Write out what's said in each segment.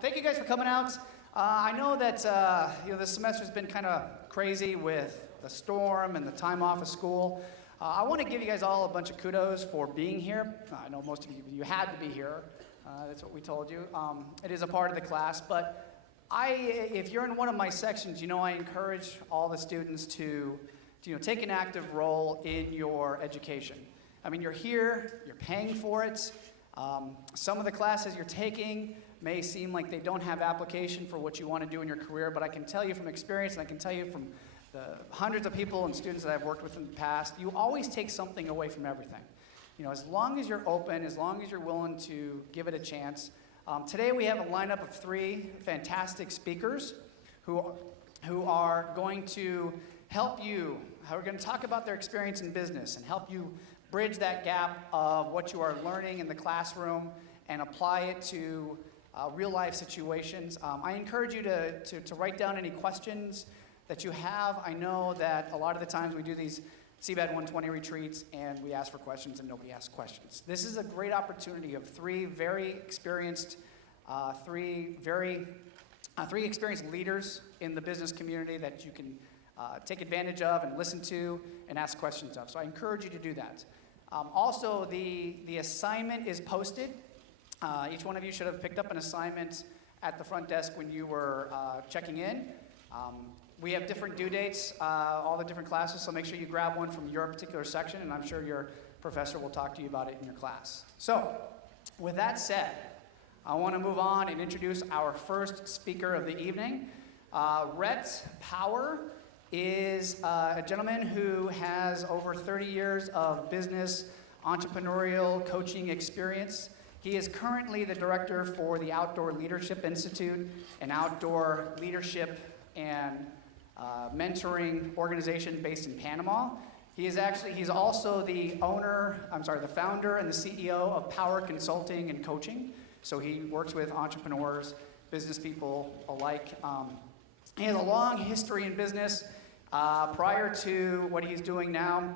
Thank you guys for coming out. I know that this semester's been kind of crazy with the storm and the time off of school. I want to give you guys all a bunch of kudos for being here. I know most of you had to be here. That's what we told you. It is a part of the class, but if you're in one of my sections, I encourage all the students to take an active role in your education. I mean, you're here, you're paying for it. Some of the classes you're taking may seem like they don't have application for what you want to do in your career, but I can tell you from experience, and I can tell you from the hundreds of people and students that I've worked with in the past, you always take something away from everything. As long as you're open, as long as you're willing to give it a chance. Today we have a lineup of 3 fantastic speakers who are going to help you, who are going to talk about their experience in business and help you bridge that gap of what you are learning in the classroom and apply it to real-life situations. I encourage you to write down any questions that you have. I know that a lot of the times we do these CBAD 120 retreats and we ask for questions and nobody asks questions. This is a great opportunity of 3 very experienced, 3 experienced leaders in the business community that you can take advantage of and listen to and ask questions of. So I encourage you to do that. Also, the assignment is posted. Each one of you should have picked up an assignment at the front desk when you were checking in. We have different due dates, all the different classes, so make sure you grab one from your particular section, and I'm sure your professor will talk to you about it in your class. So, with that said, I want to move on and introduce our first speaker of the evening. Rhett Power is a gentleman who has over 30 years of business, entrepreneurial coaching experience. He is currently the director for the Outdoor Leadership Institute, an outdoor leadership and mentoring organization based in Panama. He's also the founder and the CEO of Power Consulting and Coaching. So he works with entrepreneurs, business people alike. He has a long history in business. Prior to what he's doing now,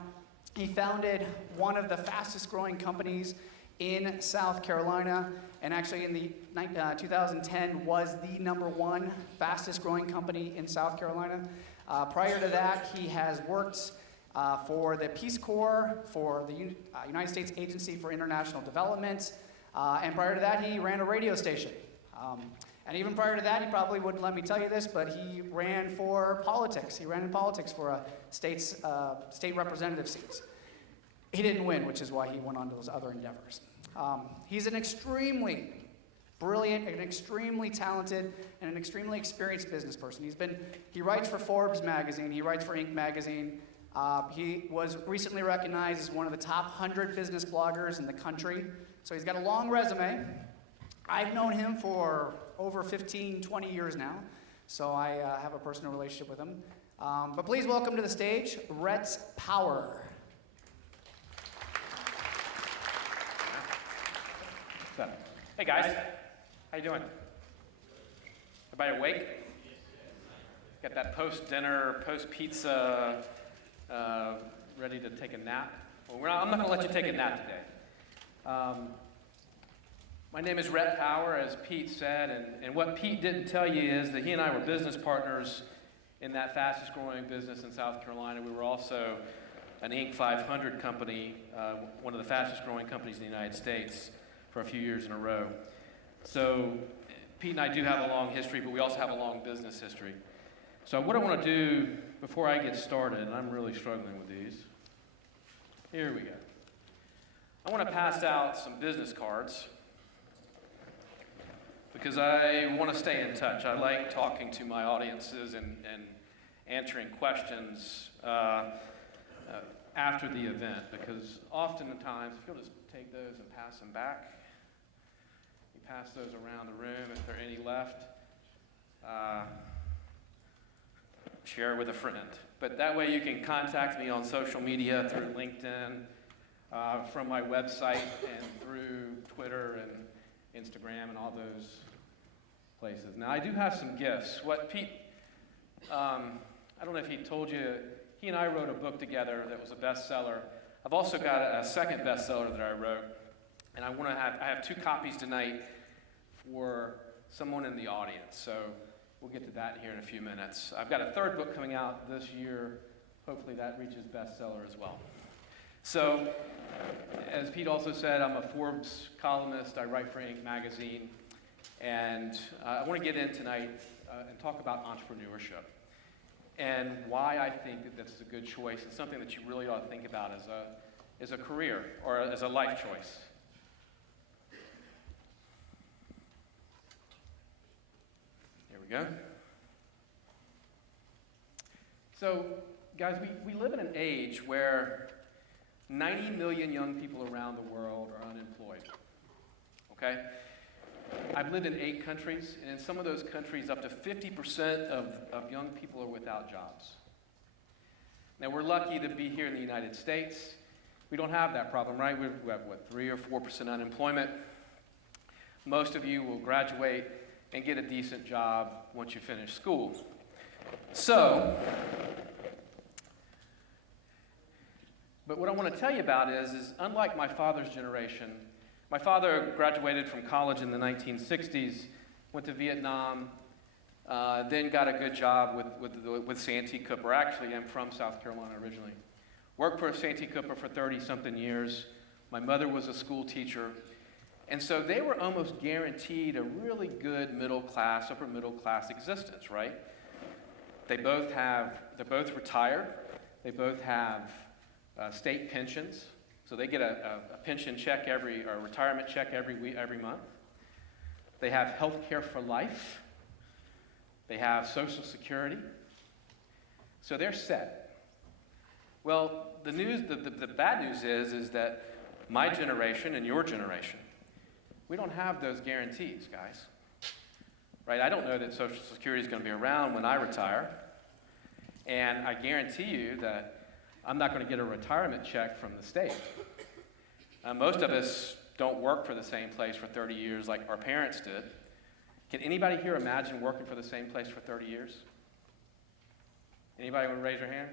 he founded one of the fastest growing companies in South Carolina, and actually in the 2010 was the #1 fastest growing company in South Carolina. Prior to that, he has worked for the Peace Corps, for the United States Agency for International Development, and prior to that, he ran a radio station. And even prior to that, he probably wouldn't let me tell you this, but he ran for politics. He ran in politics for a state representative seats. He didn't win, which is why he went on to those other endeavors. He's an extremely brilliant, an extremely talented, and an extremely experienced business person. He writes for Forbes magazine, he writes for Inc. magazine. He was recently recognized as one of the top 100 business bloggers in the country. So he's got a long resume. I've known him for over 15, 20 years now, so I have a personal relationship with him. But please welcome to the stage, Rhett Power. Hey guys, how you doing? Everybody awake? Got that post-dinner, post-pizza, ready to take a nap? Well, I'm not going to let you take a nap today. My name is Rhett Power, as Pete said, and what Pete didn't tell you is that he and I were business partners in that fastest growing business in South Carolina. We were also an Inc. 500 company, one of the fastest growing companies in the United States for a few years in a row. So Pete and I do have a long history, but we also have a long business history. So what I want to do before I get started, and I'm really struggling with these, here we go. I want to pass out some business cards because I want to stay in touch. I like talking to my audiences and answering questions after the event, because oftentimes, if you'll just take those and pass them back, you pass those around the room. If there are any left, share with a friend. But that way you can contact me on social media through LinkedIn, from my website, and through Twitter and Instagram and all those places. Now, I do have some gifts. What Pete, I don't know if he told you, he and I wrote a book together that was a bestseller. I've also got a second bestseller that I wrote, and I have 2 copies tonight for someone in the audience. So we'll get to that here in a few minutes. I've got a third book coming out this year. Hopefully that reaches bestseller as well. So, as Pete also said, I'm a Forbes columnist. I write for Inc. magazine. And I want to get in tonight and talk about entrepreneurship and why I think that this is a good choice and something that you really ought to think about as a career or as a life choice. Here we go. So, guys, we live in an age where 90 million young people around the world are unemployed. Okay? I've lived in 8 countries, and in some of those countries, up to 50% of young people are without jobs. Now, we're lucky to be here in the United States. We don't have that problem, right? We have, what, 3 or 4% unemployment. Most of you will graduate and get a decent job once you finish school. So, but what I want to tell you about is unlike my father's generation, my father graduated from college in the 1960s, went to Vietnam, then got a good job with Santee Cooper. Actually, I'm from South Carolina originally. Worked for Santee Cooper for 30-something years. My mother was a school teacher. And so they were almost guaranteed a really good middle class, upper middle class existence, right? They're both retired. They both have state pensions. So they get a pension check or a retirement check every month. They have health care for life. They have Social Security. So they're set. Well, the bad news is that my generation and your generation, we don't have those guarantees, guys. Right? I don't know that Social Security is going to be around when I retire. And I guarantee you that I'm not going to get a retirement check from the state. Most of us don't work for the same place for 30 years like our parents did. Can anybody here imagine working for the same place for 30 years? Anybody want to raise your hand?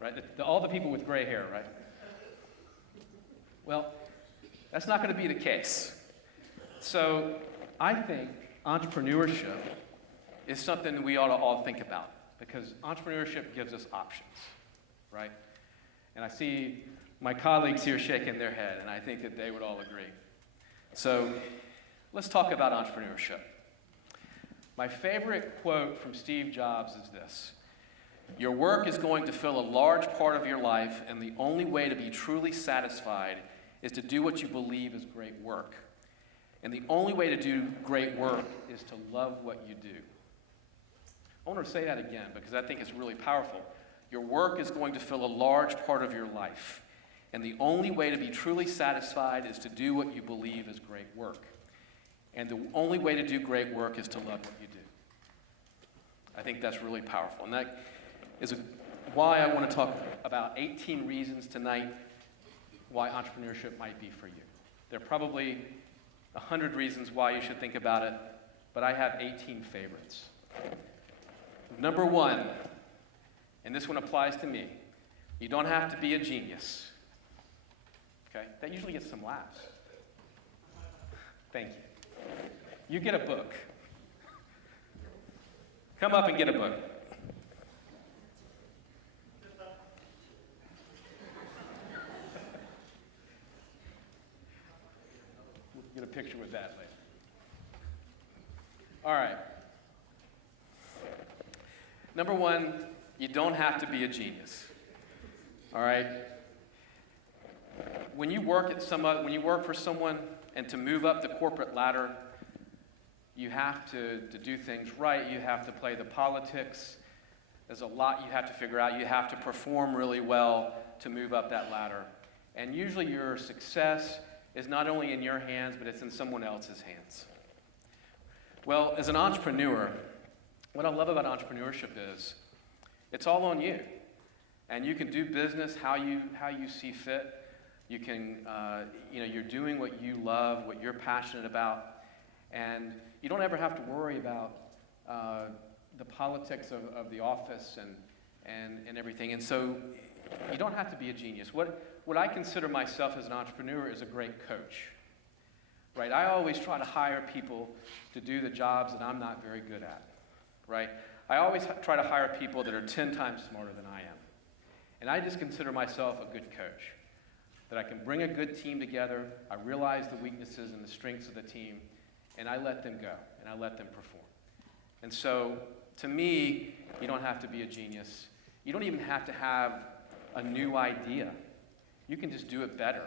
Right? All the people with gray hair, right? Well, that's not going to be the case. So I think entrepreneurship is something that we ought to all think about, because entrepreneurship gives us options, right? And I see my colleagues here shaking their head, and I think that they would all agree. So let's talk about entrepreneurship. My favorite quote from Steve Jobs is this: "Your work is going to fill a large part of your life, and the only way to be truly satisfied is to do what you believe is great work. And the only way to do great work is to love what you do." I want to say that again because I think it's really powerful. Your work is going to fill a large part of your life, and the only way to be truly satisfied is to do what you believe is great work. And the only way to do great work is to love what you do. I think that's really powerful. And that is why I want to talk about 18 reasons tonight why entrepreneurship might be for you. There are probably 100 reasons why you should think about it, but I have 18 favorites. Number 1, and this one applies to me, you don't have to be a genius. Okay? That usually gets some laughs. Thank you. You get a book. Come up and get a book. We'll get a picture with that later. All right. Number 1, you don't have to be a genius. All right? When you work for someone and to move up the corporate ladder, you have to do things right. You have to play the politics. There's a lot you have to figure out. You have to perform really well to move up that ladder. And usually your success is not only in your hands, but it's in someone else's hands. Well, as an entrepreneur, what I love about entrepreneurship is it's all on you. And you can do business how you see fit. You can, you're doing what you love, what you're passionate about. And you don't ever have to worry about the politics of the office and everything. And so you don't have to be a genius. What I consider myself as an entrepreneur is a great coach. right? I always try to hire people to do the jobs that I'm not very good at, right? I always try to hire people that are 10 times smarter than I am. And I just consider myself a good coach, that I can bring a good team together, I realize the weaknesses and the strengths of the team, and I let them go, and I let them perform. And so, to me, you don't have to be a genius. You don't even have to have a new idea. You can just do it better,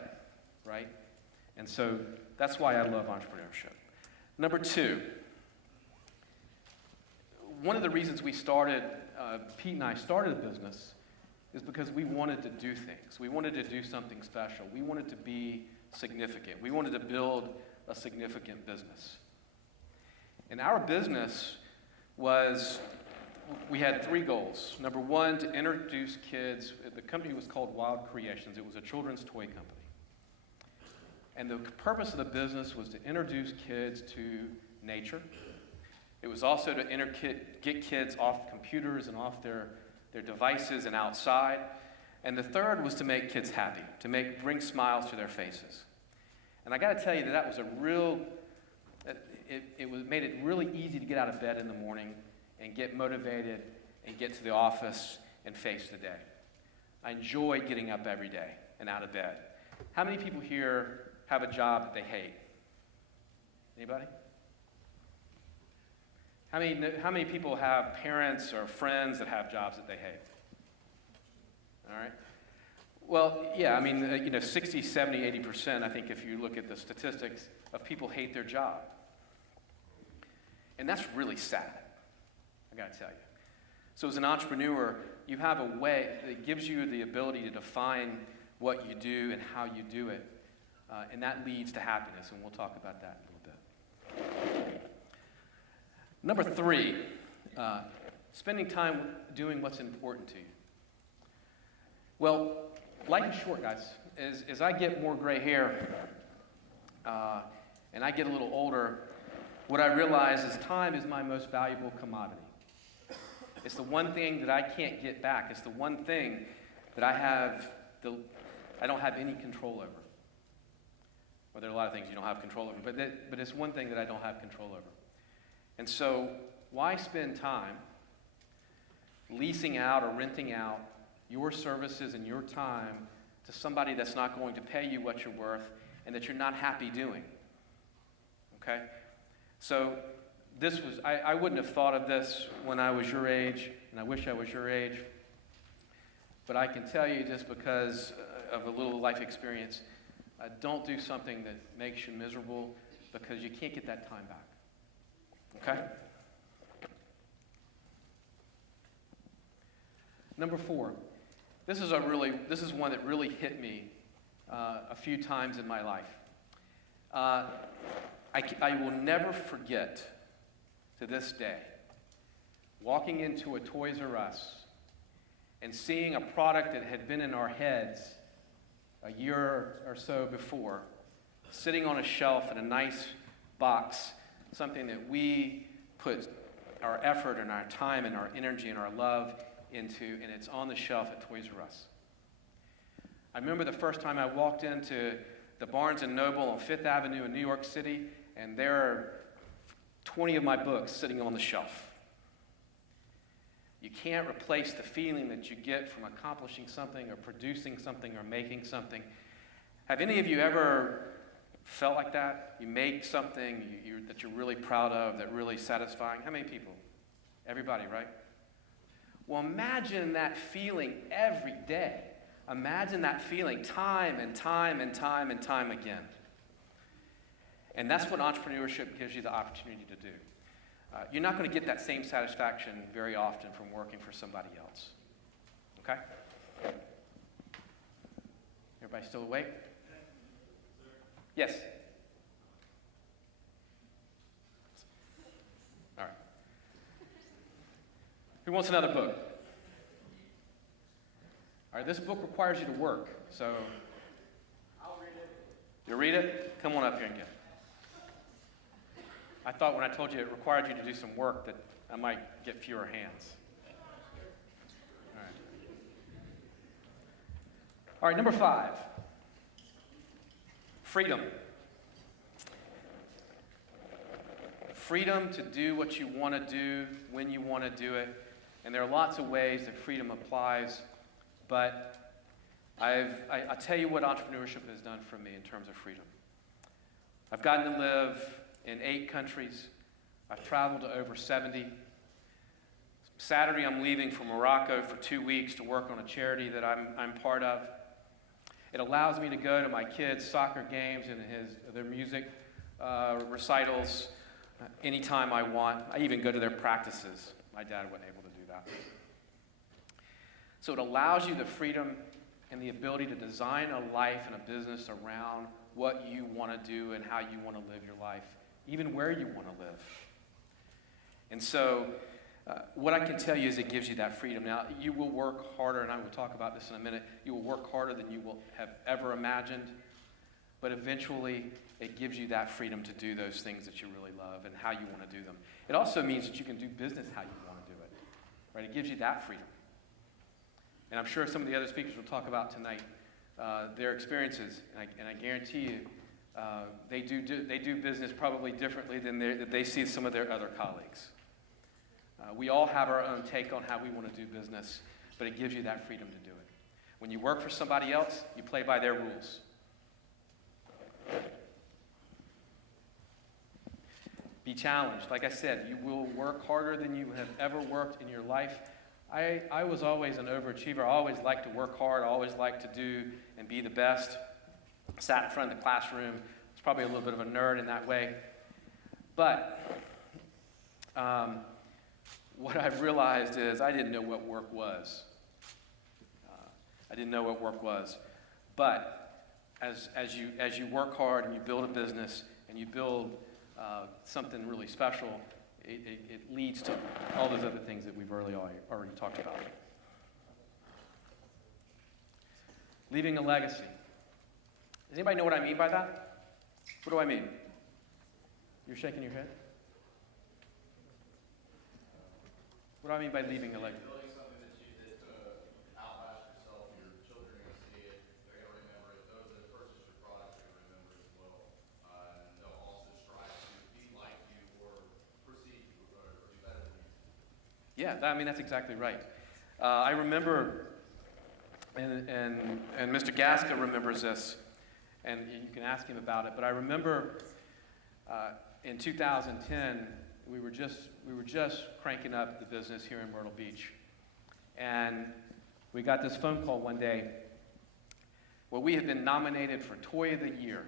right? And so, that's why I love entrepreneurship. Number 2, one of the reasons we started, Pete and I started a business, is because we wanted to do things. We wanted to do something special. We wanted to be significant. We wanted to build a significant business. And our business was, we had 3 goals. Number 1, to introduce kids. The company was called Wild Creations. It was a children's toy company. And the purpose of the business was to introduce kids to nature. It was also to get kids off computers and off their devices and outside. And the third was to make kids happy, to bring smiles to their faces. And I got to tell you that was a real, made it really easy to get out of bed in the morning and get motivated and get to the office and face the day. I enjoy getting up every day and out of bed. How many people here have a job that they hate? Anybody? How many people have parents or friends that have jobs that they hate? All right. Well, yeah, I mean, 60, 70, 80%, I think if you look at the statistics, of people hate their job. And that's really sad, I gotta tell you. So as an entrepreneur, you have a way that gives you the ability to define what you do and how you do it. And that leads to happiness, and we'll talk about that in a little bit. Number 3, spending time doing what's important to you. Well, life is short, guys. As I get more gray hair and I get a little older, what I realize is time is my most valuable commodity. It's the one thing that I can't get back. It's the one thing that I don't have any control over. Well, there are a lot of things you don't have control over, but it's one thing that I don't have control over. And so, why spend time leasing out or renting out your services and your time to somebody that's not going to pay you what you're worth and that you're not happy doing? Okay? So, I wouldn't have thought of this when I was your age, and I wish I was your age, but I can tell you just because of a little life experience, don't do something that makes you miserable because you can't get that time back. Okay? Number 4. This is one that really hit me a few times in my life. I will never forget to this day walking into a Toys R Us and seeing a product that had been in our heads a year or so before, sitting on a shelf in a nice box, something that we put our effort and our time and our energy and our love into, and it's on the shelf at Toys R Us. I remember the first time I walked into the Barnes & Noble on 5th Avenue in New York City, and there are 20 of my books sitting on the shelf. You can't replace the feeling that you get from accomplishing something or producing something or making something. Have any of you ever felt like that? You make something that you're really proud of, that really satisfying? How many people? Everybody, right? Well, imagine that feeling every day. Imagine that feeling time and time and time and time again. And that's what entrepreneurship gives you the opportunity to do. You're not going to get that same satisfaction very often from working for somebody else. Okay? Everybody still awake? Yes? All right. Who wants another book? All right, this book requires you to work, so... I'll read it. You'll read it? Come on up here and get it. I thought when I told you it required you to do some work that I might get fewer hands. All right. All right, number 5. Freedom. freedom to do what you want to do when you want to do it. And there are lots of ways that freedom applies, but I'll tell you what entrepreneurship has done for me in terms of freedom. I've gotten to live in 8 countries. I've traveled to over 70. Saturday, I'm leaving for Morocco for 2 weeks to work on a charity that I'm part of. It allows me to go to my kids' soccer games and their music recitals anytime I want. I even go to their practices. My dad wasn't able to do that. So it allows you the freedom and the ability to design a life and a business around what you want to do and how you want to live your life, even where you want to live. And so what I can tell you is it gives you that freedom. Now, you will work harder, and I will talk about this in a minute. You will work harder than you will have ever imagined, but eventually it gives you that freedom to do those things that you really love and how you want to do them. It also means that you can do business how you want to do it, right? It gives you that freedom. And I'm sure some of the other speakers will talk about tonight their experiences, and I guarantee you they do business probably differently than they see some of their other colleagues. We all have our own take on how we want to do business, but it gives you that freedom to do it. When you work for somebody else, you play by their rules. Be challenged. Like I said, you will work harder than you have ever worked in your life. I was always an overachiever. I always liked to work hard. I always liked to do and be the best. Sat in front of the classroom. Was probably a little bit of a nerd in that way. But what I've realized is I didn't know what work was. I didn't know what work was. But as you work hard and you build a business and you build something really special, it leads to all those other things that we've already talked about. Leaving a legacy. Does anybody know what I mean by that? What do I mean? You're shaking your head? What do I mean by leaving a legacy? Building something that you did to outlast yourself, your children are going to see it, they're going to remember it. Those that purchase your product are going to remember it as well. And they'll also strive to be like you or perceive you or do better than you. Yeah, that's exactly right. I remember, and Mr. Gasca remembers this, and you can ask him about it, but I remember in 2010, we were just cranking up the business here in Myrtle Beach. And we got this phone call one day where we had been nominated for Toy of the Year.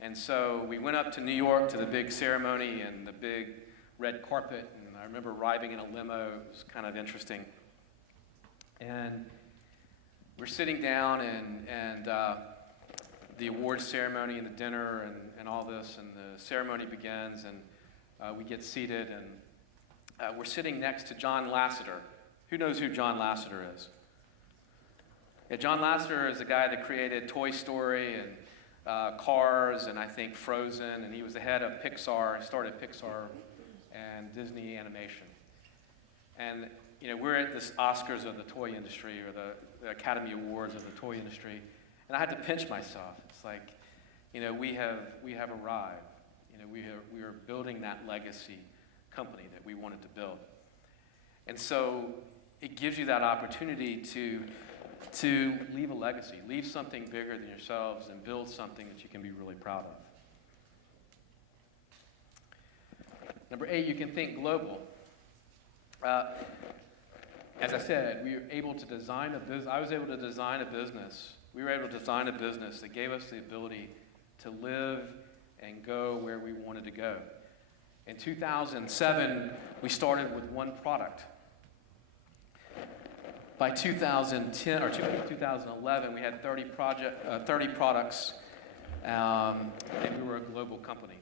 And so we went up to New York to the big ceremony and the big red carpet. And I remember arriving in a limo. It was kind of interesting. And we're sitting down and the awards ceremony and the dinner and all this. And the ceremony begins and we get seated, and we're sitting next to John Lasseter. Who knows who John Lasseter is? Yeah, John Lasseter is the guy that created Toy Story and Cars and I think Frozen, and he was the head of Pixar. He started Pixar and Disney Animation. And we're at this Oscars of the toy industry or the Academy Awards of the toy industry, and I had to pinch myself. It's like, we have arrived. We are building that legacy company that we wanted to build. And so it gives you that opportunity to leave a legacy, leave something bigger than yourselves and build something that you can be really proud of. Number 8, you can think global. As I said, we were able to design a business. I was able to design a business. We were able to design a business that gave us the ability to live and go where we wanted to go. In 2007, we started with one product. By 2010 or 2011, we had 30 products, and we were a global company.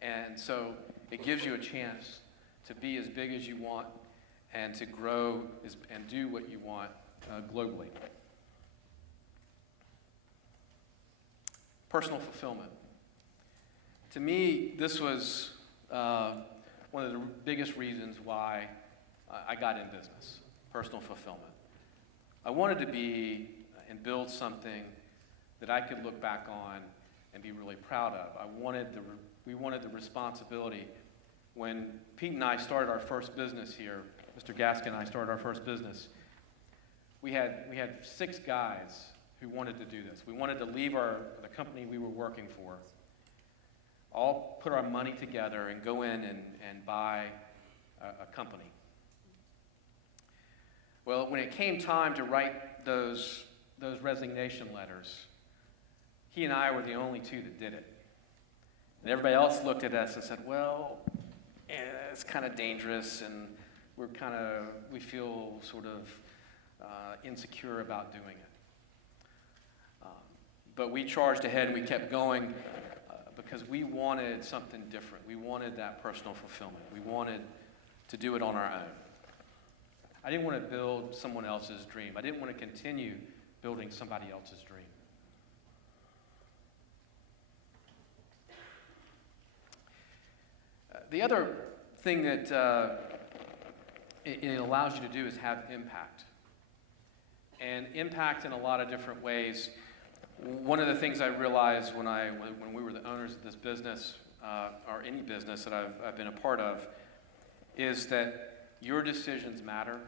And so it gives you a chance to be as big as you want and to grow and do what you want globally. Personal fulfillment. To me, this was one of the biggest reasons why I got in business, personal fulfillment. I wanted to be and build something that I could look back on and be really proud of. We wanted the responsibility. When Pete and I started our first business here, Mr. Gaskin and I started our first business, we had 6 guys who wanted to do this. We wanted to leave the company we were working for, all put our money together and go in and buy a company. Well, when it came time to write those resignation letters, he and I were the only 2 that did it. And everybody else looked at us and said, well, it's kind of dangerous, and we feel sort of insecure about doing it. But we charged ahead and we kept going because we wanted something different. We wanted that personal fulfillment. We wanted to do it on our own. I didn't want to build someone else's dream. I didn't want to continue building somebody else's dream. The other thing that it allows you to do is have impact. And impact in a lot of different ways. One of the things I realized when we were the owners of this business, or any business that I've been a part of, is that your decisions matter.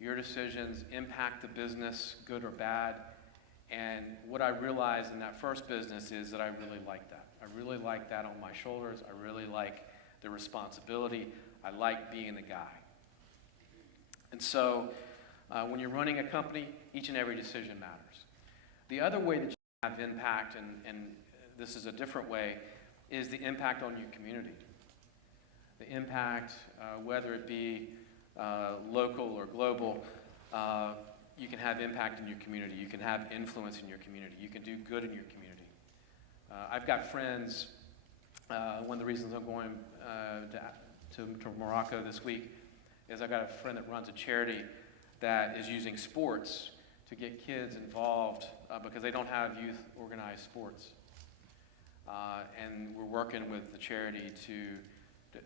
Your decisions impact the business, good or bad. And what I realized in that first business is that I really like that. I really like that on my shoulders. I really like the responsibility. I like being the guy. And so when you're running a company, each and every decision matters. The other way that you have impact, and this is a different way, is the impact on your community. The impact, whether it be local or global, you can have impact in your community. You can have influence in your community. You can do good in your community. I've got friends, one of the reasons I'm going to Morocco this week is I've got a friend that runs a charity that is using sports to get kids involved because they don't have youth organized sports. And we're working with the charity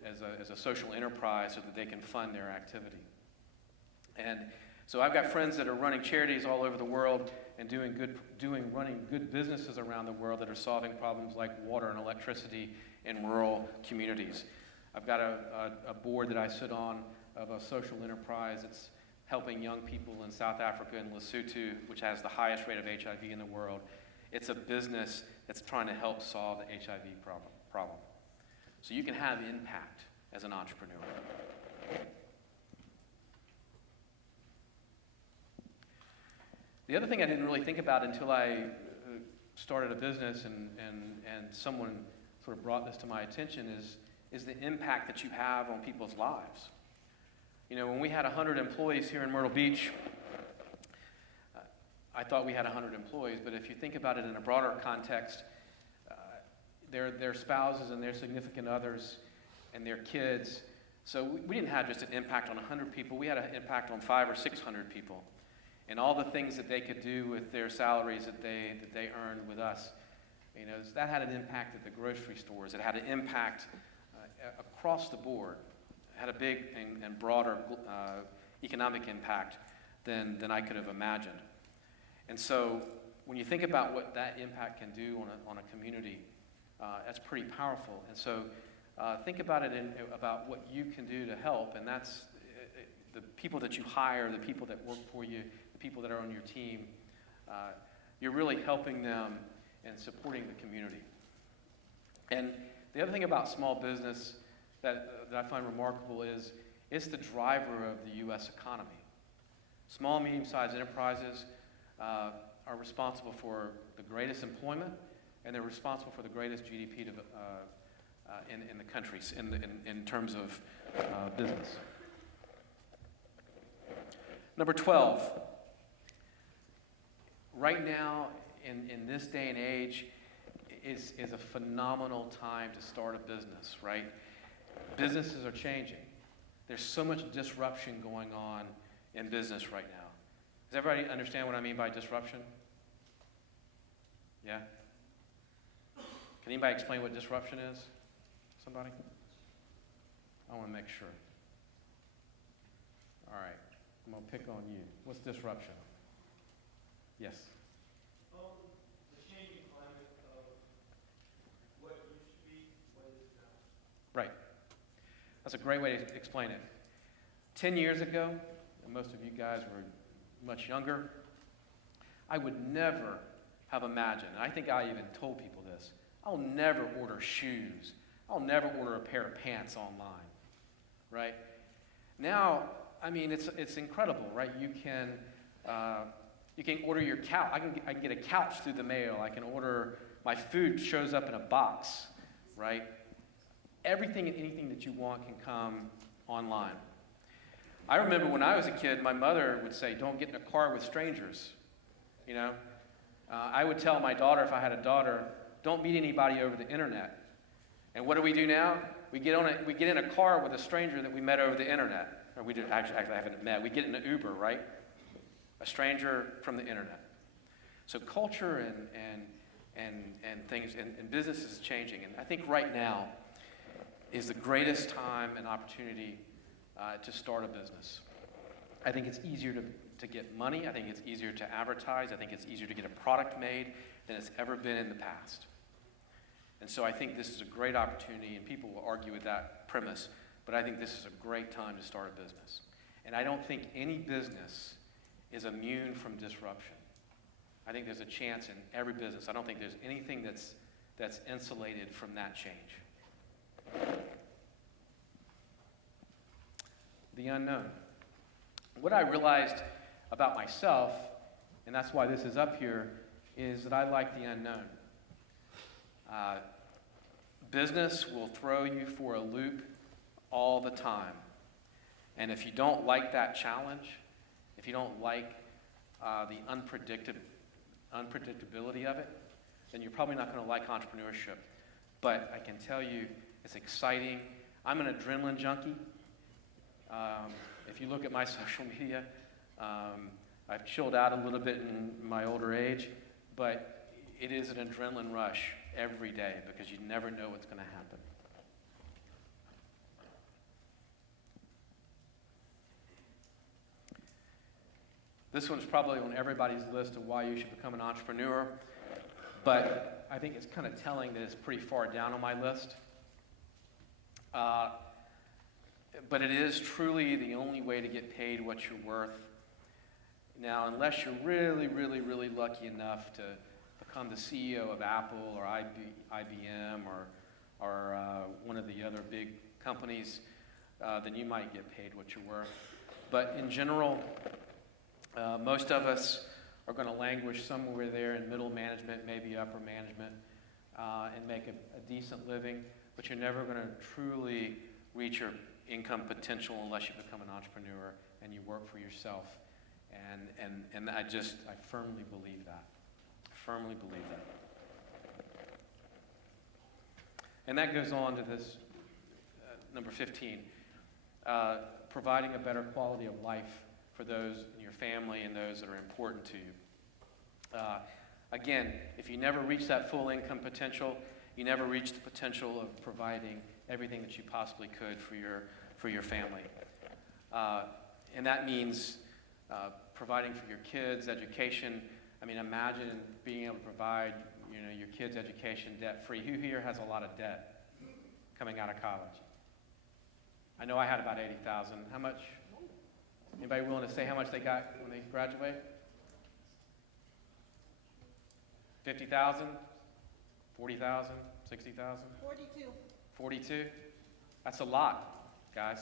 as a social enterprise so that they can fund their activity. And so I've got friends that are running charities all over the world and running good businesses around the world that are solving problems like water and electricity in rural communities. I've got a board that I sit on of a social enterprise that's helping young people in South Africa and Lesotho, which has the highest rate of HIV in the world. It's a business that's trying to help solve the HIV problem. So you can have impact as an entrepreneur. The other thing I didn't really think about until I started a business and someone sort of brought this to my attention is the impact that you have on people's lives. You know, when we had 100 employees here in Myrtle Beach, I thought we had 100 employees, but if you think about it in a broader context, their spouses and their significant others and their kids. So we didn't have just an impact on 100 people, we had an impact on 500 or 600 people. And all the things that they could do with their salaries that they earned with us, you know, that had an impact at the grocery stores. It had an impact across the board. It had a big and broader economic impact than I could have imagined. And so when you think about what that impact can do on a community, that's pretty powerful. And so think about it about what you can do to help, and that's the people that you hire, the people that work for you, the people that are on your team. You're really helping them and supporting the community. And the other thing about small business that I find remarkable is it's the driver of the U.S. economy. Small, medium-sized enterprises are responsible for the greatest employment, and they're responsible for the greatest GDP in the countries in terms of business. Number 12. Right now, in this day and age, is a phenomenal time to start a business, right? Businesses are changing. There's so much disruption going on in business right now. Does everybody understand what I mean by disruption? Yeah? Can anybody explain what disruption is? Somebody? I want to make sure. All right. I'm going to pick on you. What's disruption? Yes? The changing climate of That's a great way to explain it. 10 years ago, and most of you guys were much younger, I would never have imagined, and I think I even told people this, I'll never order shoes. I'll never order a pair of pants online, right? Now, I mean, it's incredible, right? You can order your couch. I can get a couch through the mail. I can order, my food shows up in a box, right? Everything and anything that you want can come online. I remember when I was a kid, my mother would say, don't get in a car with strangers, you know? I would tell my daughter, if I had a daughter, don't meet anybody over the internet. And what do we do now? We get in a car with a stranger that we met over the internet. Or we did actually I haven't met. We get in an Uber, right? A stranger from the internet. So culture and things and business is changing. And I think right now is the greatest time and opportunity to start a business. I think it's easier to get money. I think it's easier to advertise. I think it's easier to get a product made than it's ever been in the past. And so I think this is a great opportunity, and people will argue with that premise, but I think this is a great time to start a business. And I don't think any business is immune from disruption. I think there's a chance in every business. I don't think there's anything that's insulated from that change. The unknown. What I realized about myself, and that's why this is up here, is that I like the unknown. Business will throw you for a loop all the time. And if you don't like that challenge, if you don't like the unpredictability of it, then you're probably not going to like entrepreneurship. But I can tell you it's exciting. I'm an adrenaline junkie. If you look at my social media, I've chilled out a little bit in my older age, but it is an adrenaline rush every day because you never know what's going to happen. This one's probably on everybody's list of why you should become an entrepreneur, but I think it's kind of telling that it's pretty far down on my list. But it is truly the only way to get paid what you're worth. Now, unless you're really, really, really lucky enough to become the CEO of Apple or IBM or one of the other big companies, then you might get paid what you're worth. But in general, most of us are going to languish somewhere there in middle management, maybe upper management, and make a decent living, but you're never going to truly reach your income potential unless you become an entrepreneur and you work for yourself. And I firmly believe that. Firmly believe that. And that goes on to this number 15, providing a better quality of life for those in your family and those that are important to you. Again, if you never reach that full income potential, you never reach the potential of providing everything that you possibly could for your family. And that means providing for your kids' education. I mean, imagine being able to provide, your kids' education debt-free. Who here has a lot of debt coming out of college? I know I had about $80,000. How much? Anybody willing to say how much they got when they graduate? $50,000? $40,000? $60,000? 42. 42? That's a lot, guys.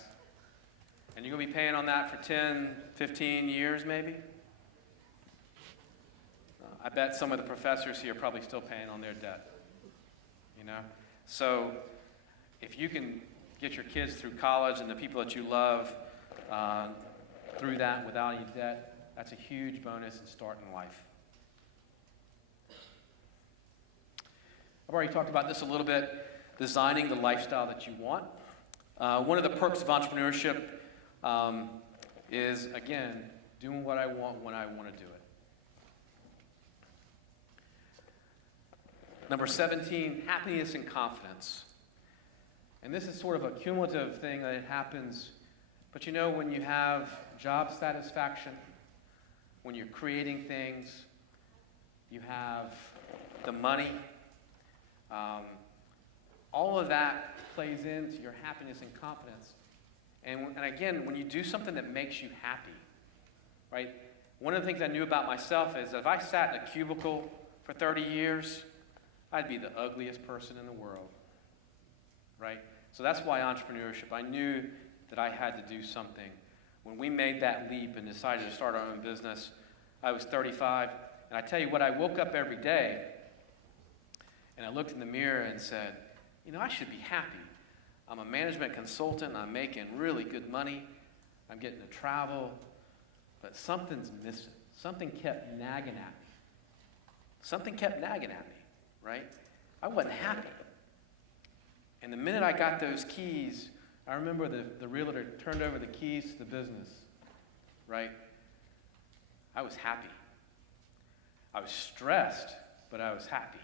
And you're going to be paying on that for 10, 15 years maybe? I bet some of the professors here are probably still paying on their debt. So if you can get your kids through college and the people that you love through that without any debt, that's a huge bonus in starting life. I've already talked about this a little bit, designing the lifestyle that you want. One of the perks of entrepreneurship is, again, doing what I want when I want to do it. Number 17, happiness and confidence. And this is sort of a cumulative thing that happens, but when you have job satisfaction, when you're creating things, you have the money, all of that plays into your happiness and confidence. And again, when you do something that makes you happy, right? One of the things I knew about myself is if I sat in a cubicle for 30 years, I'd be the ugliest person in the world, right? So that's why entrepreneurship, I knew that I had to do something. When we made that leap and decided to start our own business, I was 35, and I tell you what, I woke up every day, and I looked in the mirror and said, you know, I should be happy. I'm a management consultant, I'm making really good money, I'm getting to travel, but something's missing. Something kept nagging at me. Something kept nagging at me, right? I wasn't happy. And the minute I got those keys, I remember the realtor turned over the keys to the business, right? I was happy. I was stressed, but I was happy.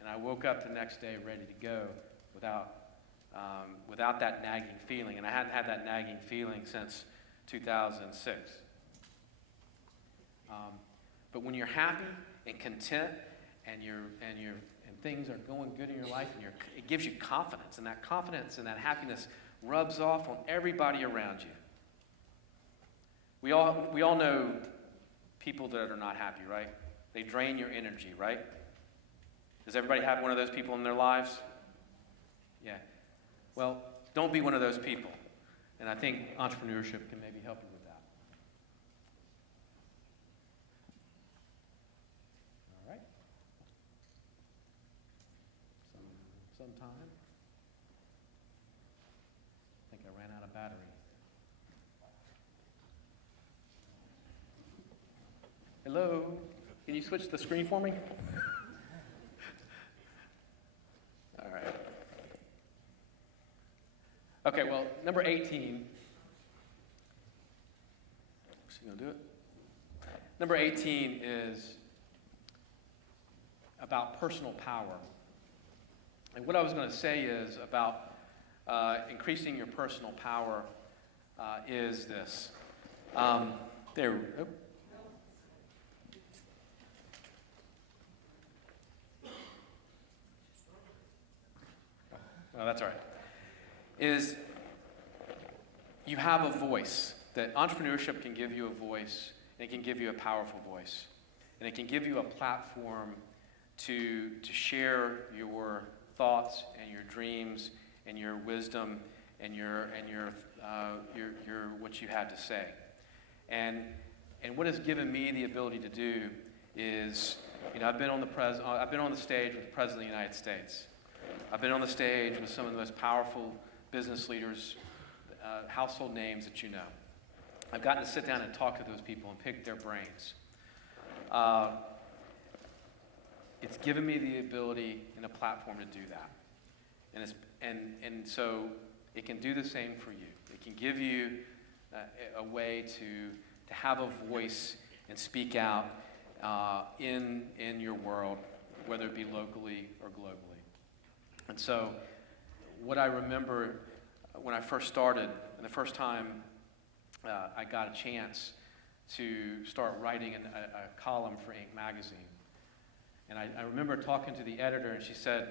And I woke up the next day ready to go without that nagging feeling. And I hadn't had that nagging feeling since 2006. But when you're happy and content and things are going good in your life, and it gives you confidence, and that confidence and that happiness rubs off on everybody around you. We all know people that are not happy, right? They drain your energy, right? Does everybody have one of those people in their lives? Yeah. Well, don't be one of those people. And I think entrepreneurship can maybe help you with that. All right. Sometime. I think I ran out of battery. Hello? Can you switch the screen for me? All right. Okay, well, number 18. Is she going to do it? Number 18 is about personal power. And what I was going to say is about increasing your personal power is this. Oh, that's all right. Is you have a voice. That entrepreneurship can give you a voice, and it can give you a powerful voice, and it can give you a platform to share your thoughts and your dreams and your wisdom and your what you had to say. And what has given me the ability to do is, you know, I've been on the stage with the President of the United States. I've been on the stage with some of the most powerful business leaders, household names that you know. I've gotten to sit down and talk to those people and pick their brains. It's given me the ability and a platform to do that. And so it can do the same for you. It can give you a way to have a voice and speak out in your world, whether it be locally or globally. And so what I remember when I first started, and the first time I got a chance to start writing a column for Inc. magazine. And I remember talking to the editor, and she said,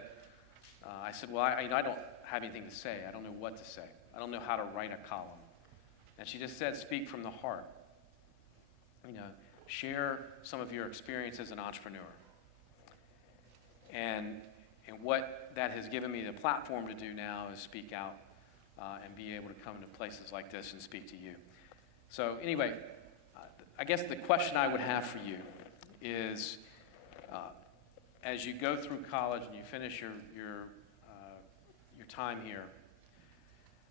I said, well, I don't have anything to say. I don't know what to say. I don't know how to write a column. And she just said, speak from the heart. You know, share some of your experience as an entrepreneur. And what that has given me the platform to do now is speak out and be able to come into places like this and speak to you. So anyway, I guess the question I would have for you is, as you go through college and you finish your time here,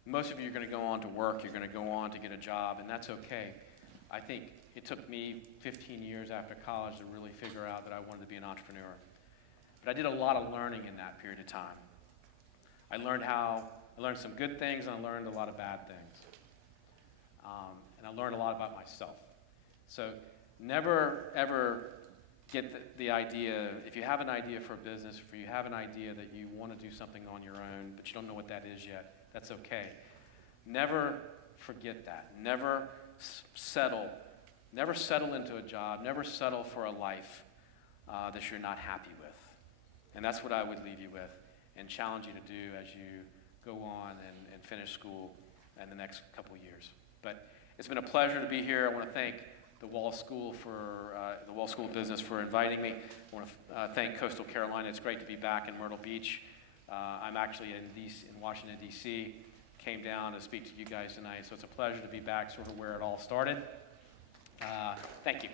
most of you are going to go on to work, you're going to go on to get a job, and that's okay. I think it took me 15 years after college to really figure out that I wanted to be an entrepreneur. But I did a lot of learning in that period of time. I learned some good things, and I learned a lot of bad things. And I learned a lot about myself. So never, ever get the idea, if you have an idea for a business, if you have an idea that you want to do something on your own, but you don't know what that is yet, that's okay. Never forget that. Never settle. Never settle into a job. Never settle for a life that you're not happy with. And that's what I would leave you with. and challenge you to do as you go on and finish school in the next couple of years. But it's been a pleasure to be here. I want to thank the Wall School Business for inviting me. I want to thank Coastal Carolina. It's great to be back in Myrtle Beach. I'm actually in Washington, D.C. Came down to speak to you guys tonight, so it's a pleasure to be back sort of where it all started. Thank you.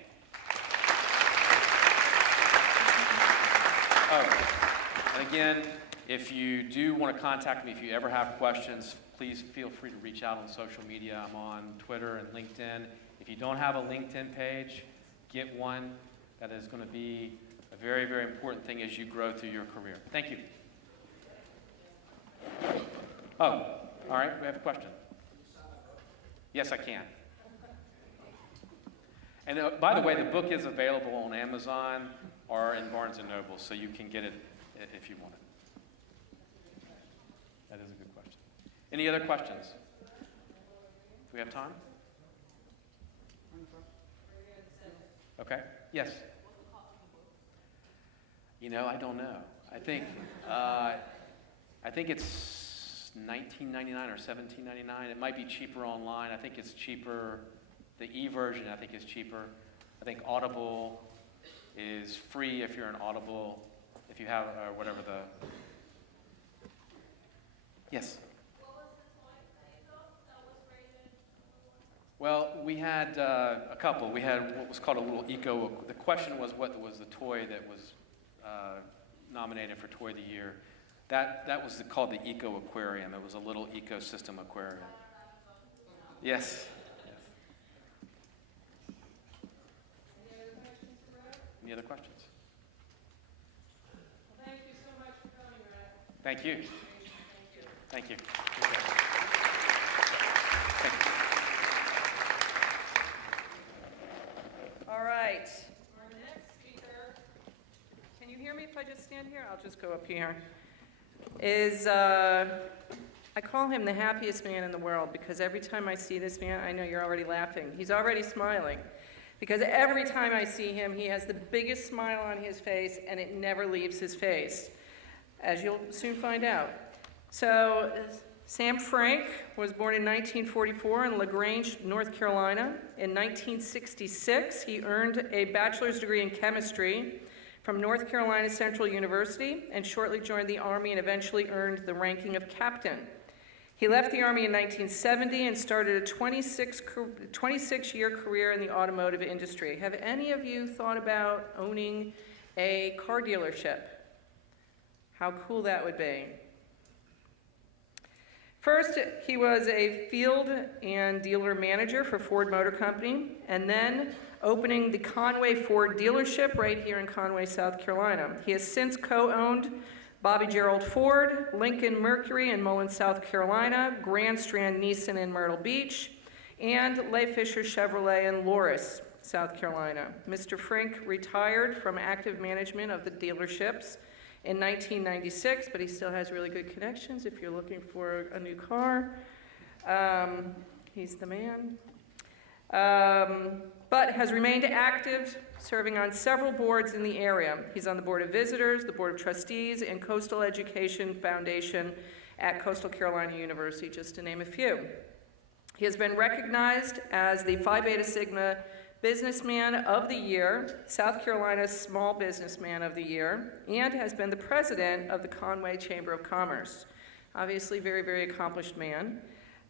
Oh, and again, if you do want to contact me, if you ever have questions, please feel free to reach out on social media. I'm on Twitter and LinkedIn. If you don't have a LinkedIn page, get one. That is going to be a very, very important thing as you grow through your career. Thank you. Oh, all right, we have a question. Yes, I can. And by the way, the book is available on Amazon or in Barnes & Noble, so you can get it if you want it. That is a good question. Any other questions? Do we have time? Okay. Yes. You know, I don't know. I think it's $19.99 or $17.99. It might be cheaper online. I think it's cheaper. The e-version, I think, is cheaper. I think Audible is free if you're an Audible, if you have whatever the. Yes. What was the toy that you got that was rated? Well, we had a couple. We had what was called a little eco. The question was what was the toy that was nominated for Toy of the Year. That was called the Eco Aquarium. It was a little ecosystem aquarium. Yes. Any other questions? Well, thank you so much for coming, Brett. Thank you. Thank you. Thank you. Thank you. All right. Our next speaker, can you hear me if I just stand here? I'll just go up here. I call him the happiest man in the world because every time I see this man, I know you're already laughing. He's already smiling. Because every time I see him, he has the biggest smile on his face, and it never leaves his face, as you'll soon find out. So, Sam Frank was born in 1944 in LaGrange, North Carolina. In 1966, he earned a bachelor's degree in chemistry from North Carolina Central University, and shortly joined the Army and eventually earned the ranking of captain. He left the Army in 1970 and started a 26-year career in the automotive industry. Have any of you thought about owning a car dealership? How cool that would be. First, he was a field and dealer manager for Ford Motor Company, and then opening the Conway Ford dealership right here in Conway, South Carolina. He has since co-owned Bobby Gerald Ford, Lincoln Mercury in Mullins, South Carolina, Grand Strand Nissan in Myrtle Beach, and Leigh Fisher Chevrolet in Loris, South Carolina. Mr. Frank retired from active management of the dealerships in 1996, but he still has really good connections if you're looking for a new car. He's the man. But has remained active, serving on several boards in the area. He's on the Board of Visitors, the Board of Trustees, and Coastal Education Foundation at Coastal Carolina University, just to name a few. He has been recognized as the Phi Beta Sigma Businessman of the Year, South Carolina's Small Businessman of the Year, and has been the president of the Conway Chamber of Commerce. Obviously, very, very accomplished man.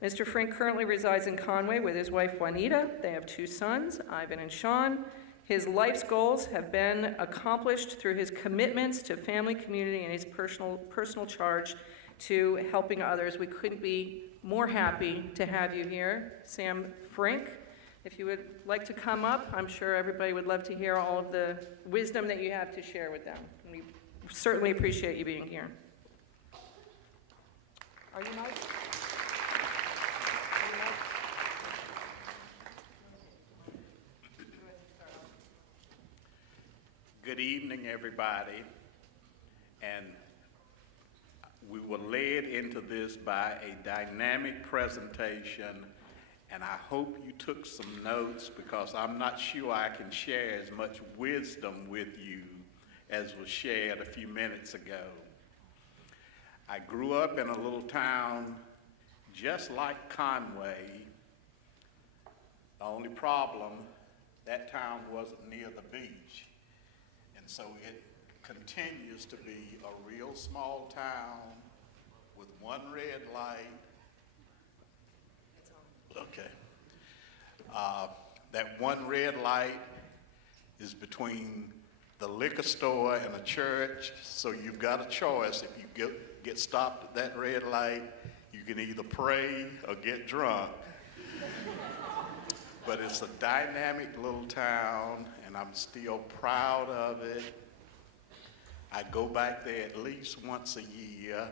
Mr. Frank currently resides in Conway with his wife, Juanita. They have 2 sons, Ivan and Sean. His life's goals have been accomplished through his commitments to family, community, and his personal charge to helping others. We couldn't be more happy to have you here, Sam Frank. If you would like to come up, I'm sure everybody would love to hear all of the wisdom that you have to share with them. We certainly appreciate you being here. Are you nice? Good evening, everybody. And we were led into this by a dynamic presentation, and I hope you took some notes because I'm not sure I can share as much wisdom with you as was shared a few minutes ago. I grew up in a little town just like Conway. The only problem, that town wasn't near the beach. And so it continues to be a real small town with one red light. Okay. That one red light is between the liquor store and a church, so you've got a choice. If you get stopped at that red light, you can either pray or get drunk. But it's a dynamic little town, and I'm still proud of it. I go back there at least once a year.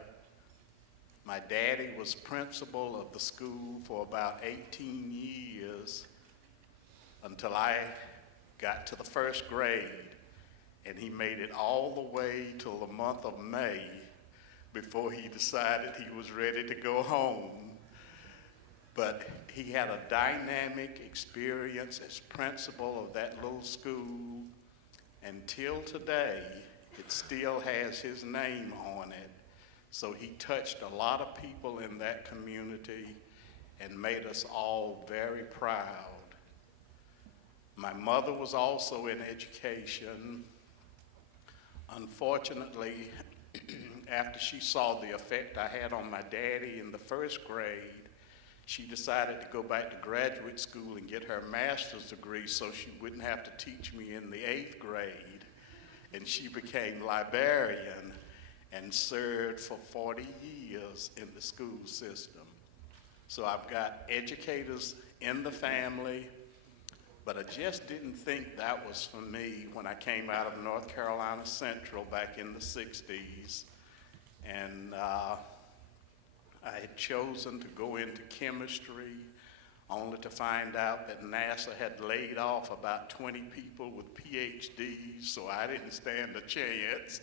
My daddy was principal of the school for about 18 years until I got to the first grade, and he made it all the way till the month of May before he decided he was ready to go home. But he had a dynamic experience as principal of that little school. Until today, it still has his name on it. So he touched a lot of people in that community and made us all very proud. My mother was also in education. Unfortunately, after she saw the effect I had on my daddy in the first grade, she decided to go back to graduate school and get her master's degree so she wouldn't have to teach me in the 8th grade. And she became librarian and served for 40 years in the school system. So I've got educators in the family, but I just didn't think that was for me when I came out of North Carolina Central back in the 60s. And I had chosen to go into chemistry, only to find out that NASA had laid off about 20 people with PhDs, so I didn't stand a chance.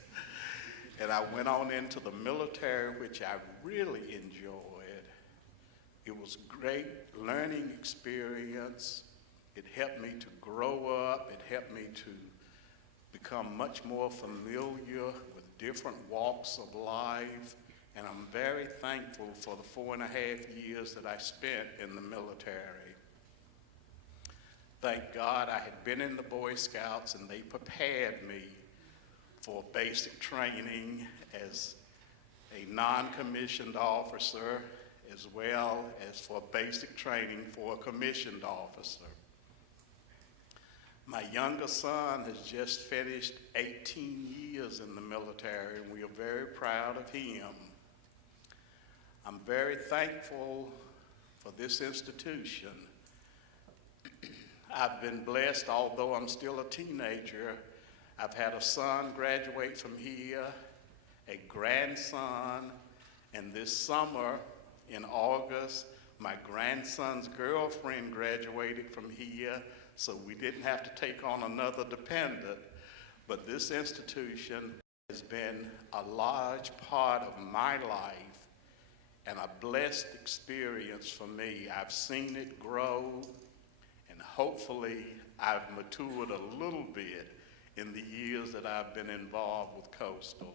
And I went on into the military, which I really enjoyed. It was a great learning experience. It helped me to grow up. It helped me to become much more familiar with different walks of life. And I'm very thankful for the 4.5 years that I spent in the military. Thank God I had been in the Boy Scouts, and they prepared me for basic training as a non-commissioned officer, as well as for basic training for a commissioned officer. My younger son has just finished 18 years in the military, and we are very proud of him. I'm very thankful for this institution. I've been blessed, although I'm still a teenager. I've had a son graduate from here, a grandson, and this summer in August, my grandson's girlfriend graduated from here, so we didn't have to take on another dependent. But this institution has been a large part of my life and a blessed experience for me. I've seen it grow, and hopefully I've matured a little bit in the years that I've been involved with Coastal.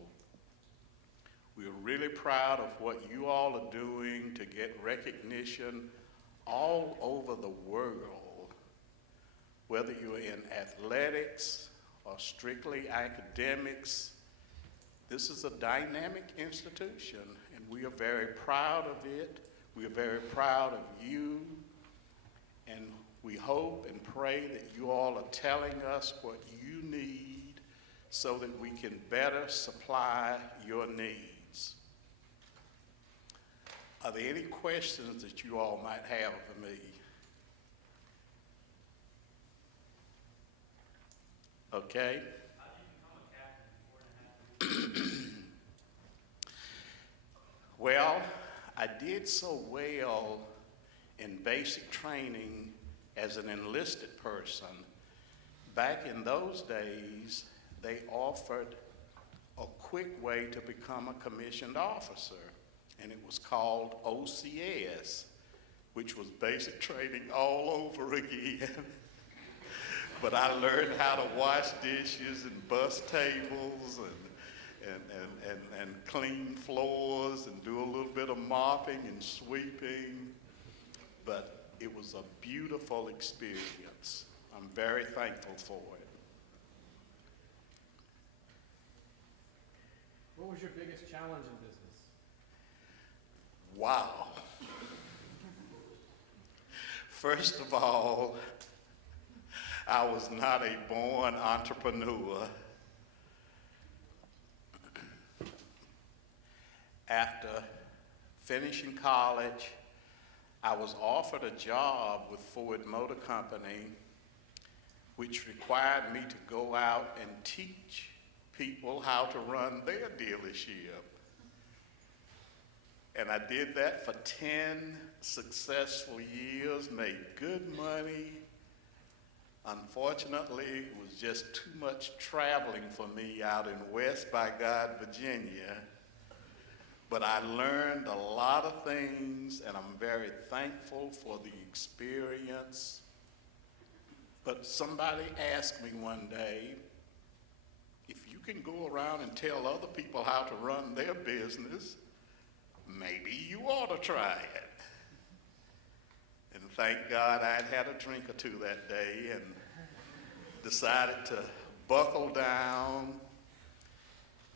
We're really proud of what you all are doing to get recognition all over the world, whether you're in athletics or strictly academics. This is a dynamic institution, and we are very proud of it. We are very proud of you, and we hope and pray that you all are telling us what you need so that we can better supply your needs. Are there any questions that you all might have for me? Okay. Well, I did so well in basic training as an enlisted person. Back in those days, they offered a quick way to become a commissioned officer, and it was called OCS, which was basic training all over again. But I learned how to wash dishes and bus tables and clean floors and do a little bit of mopping and sweeping. But it was a beautiful experience. I'm very thankful for it. What was your biggest challenge in business? Wow. First of all, I was not a born entrepreneur. After finishing college, I was offered a job with Ford Motor Company, which required me to go out and teach people how to run their dealership. And I did that for 10 successful years, made good money. Unfortunately, it was just too much traveling for me out in West by God, Virginia. But I learned a lot of things, and I'm very thankful for the experience. But somebody asked me one day, if you can go around and tell other people how to run their business, maybe you ought to try it. And thank God I'd had a drink or two that day and decided to buckle down,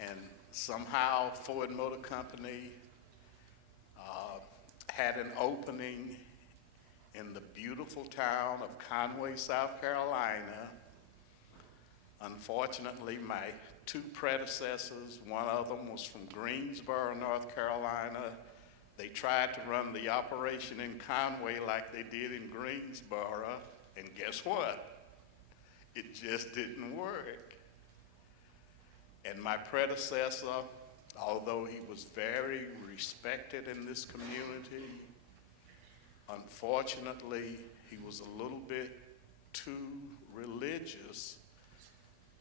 and somehow Ford Motor Company had an opening in the beautiful town of Conway, South Carolina. Unfortunately, my two predecessors, one of them was from Greensboro, North Carolina. They tried to run the operation in Conway like they did in Greensboro, and guess what? It just didn't work. And my predecessor, although he was very respected in this community, unfortunately, he was a little bit too religious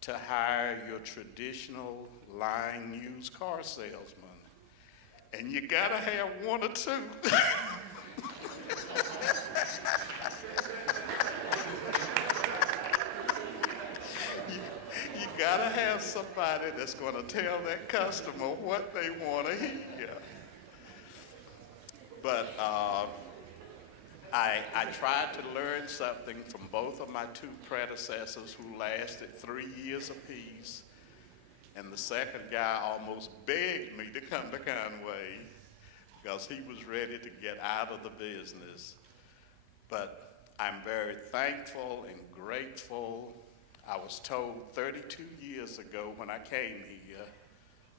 to hire your traditional line used car salesman. And you gotta have one or two. You gotta have somebody that's gonna tell that customer what they wanna hear. But I tried to learn something from both of my two predecessors who lasted 3 years apiece. And the second guy almost begged me to come to Conway because he was ready to get out of the business. But I'm very thankful and grateful. I was told 32 years ago when I came here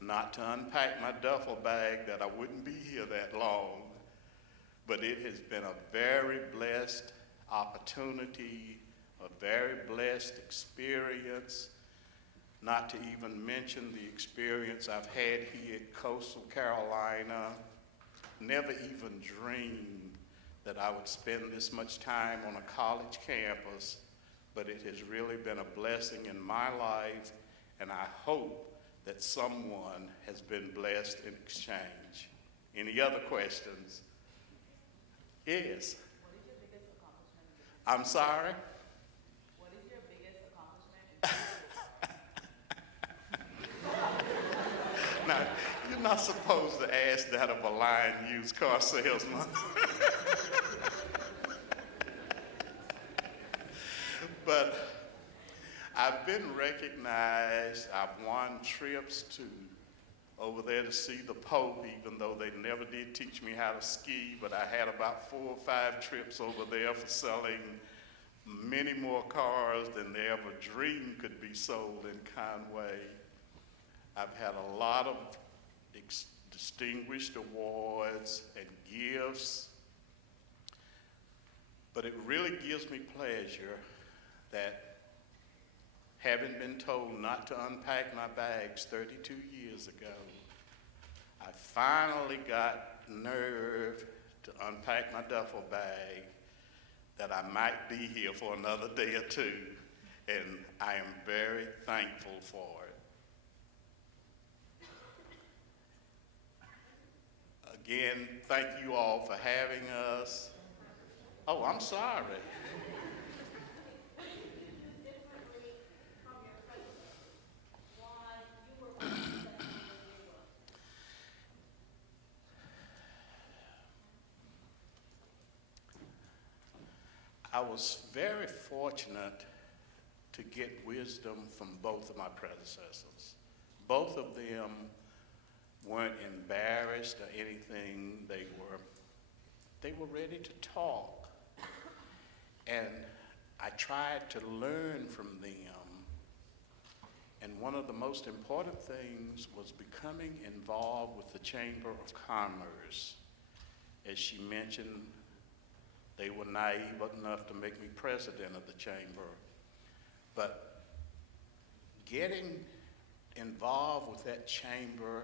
not to unpack my duffel bag, that I wouldn't be here that long. But it has been a very blessed opportunity, a very blessed experience, not to even mention the experience I've had here at Coastal Carolina. Never even dreamed that I would spend this much time on a college campus, but it has really been a blessing in my life, and I hope that someone has been blessed in exchange. Any other questions? Yes. What is your biggest accomplishment? I'm sorry? What is your biggest accomplishment? Now, you're not supposed to ask that of a line used car salesman. But I've been recognized. I've won trips to over there to see the Pope, even though they never did teach me how to ski, but I had about 4 or 5 trips over there for selling many more cars than they ever dreamed could be sold in Conway. I've had a lot of distinguished awards and gifts, but it really gives me pleasure that, having been told not to unpack my bags 32 years ago, I finally got nerve to unpack my duffel bag, that I might be here for another day or two, and I am very thankful for it. Again, thank you all for having us. Oh, I'm sorry. Differently from your predecessor. One, you were one of the I was very fortunate to get wisdom from both of my predecessors. Both of them weren't embarrassed or anything. They were ready to talk. And I tried to learn from them. And one of the most important things was becoming involved with the Chamber of Commerce. As she mentioned, they were naive enough to make me president of the chamber. But getting involved with that chamber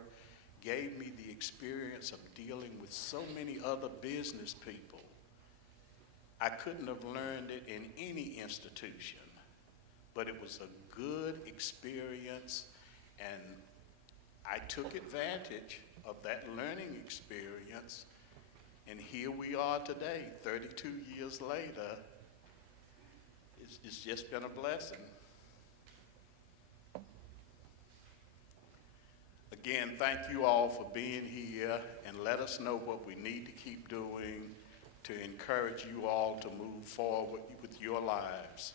gave me the experience of dealing with so many other business people. I couldn't have learned it in any institution, but it was a good experience, and I took advantage of that learning experience, and here we are today, 32 years later. It's just been a blessing. Again, thank you all for being here, and let us know what we need to keep doing to encourage you all to move forward with your lives.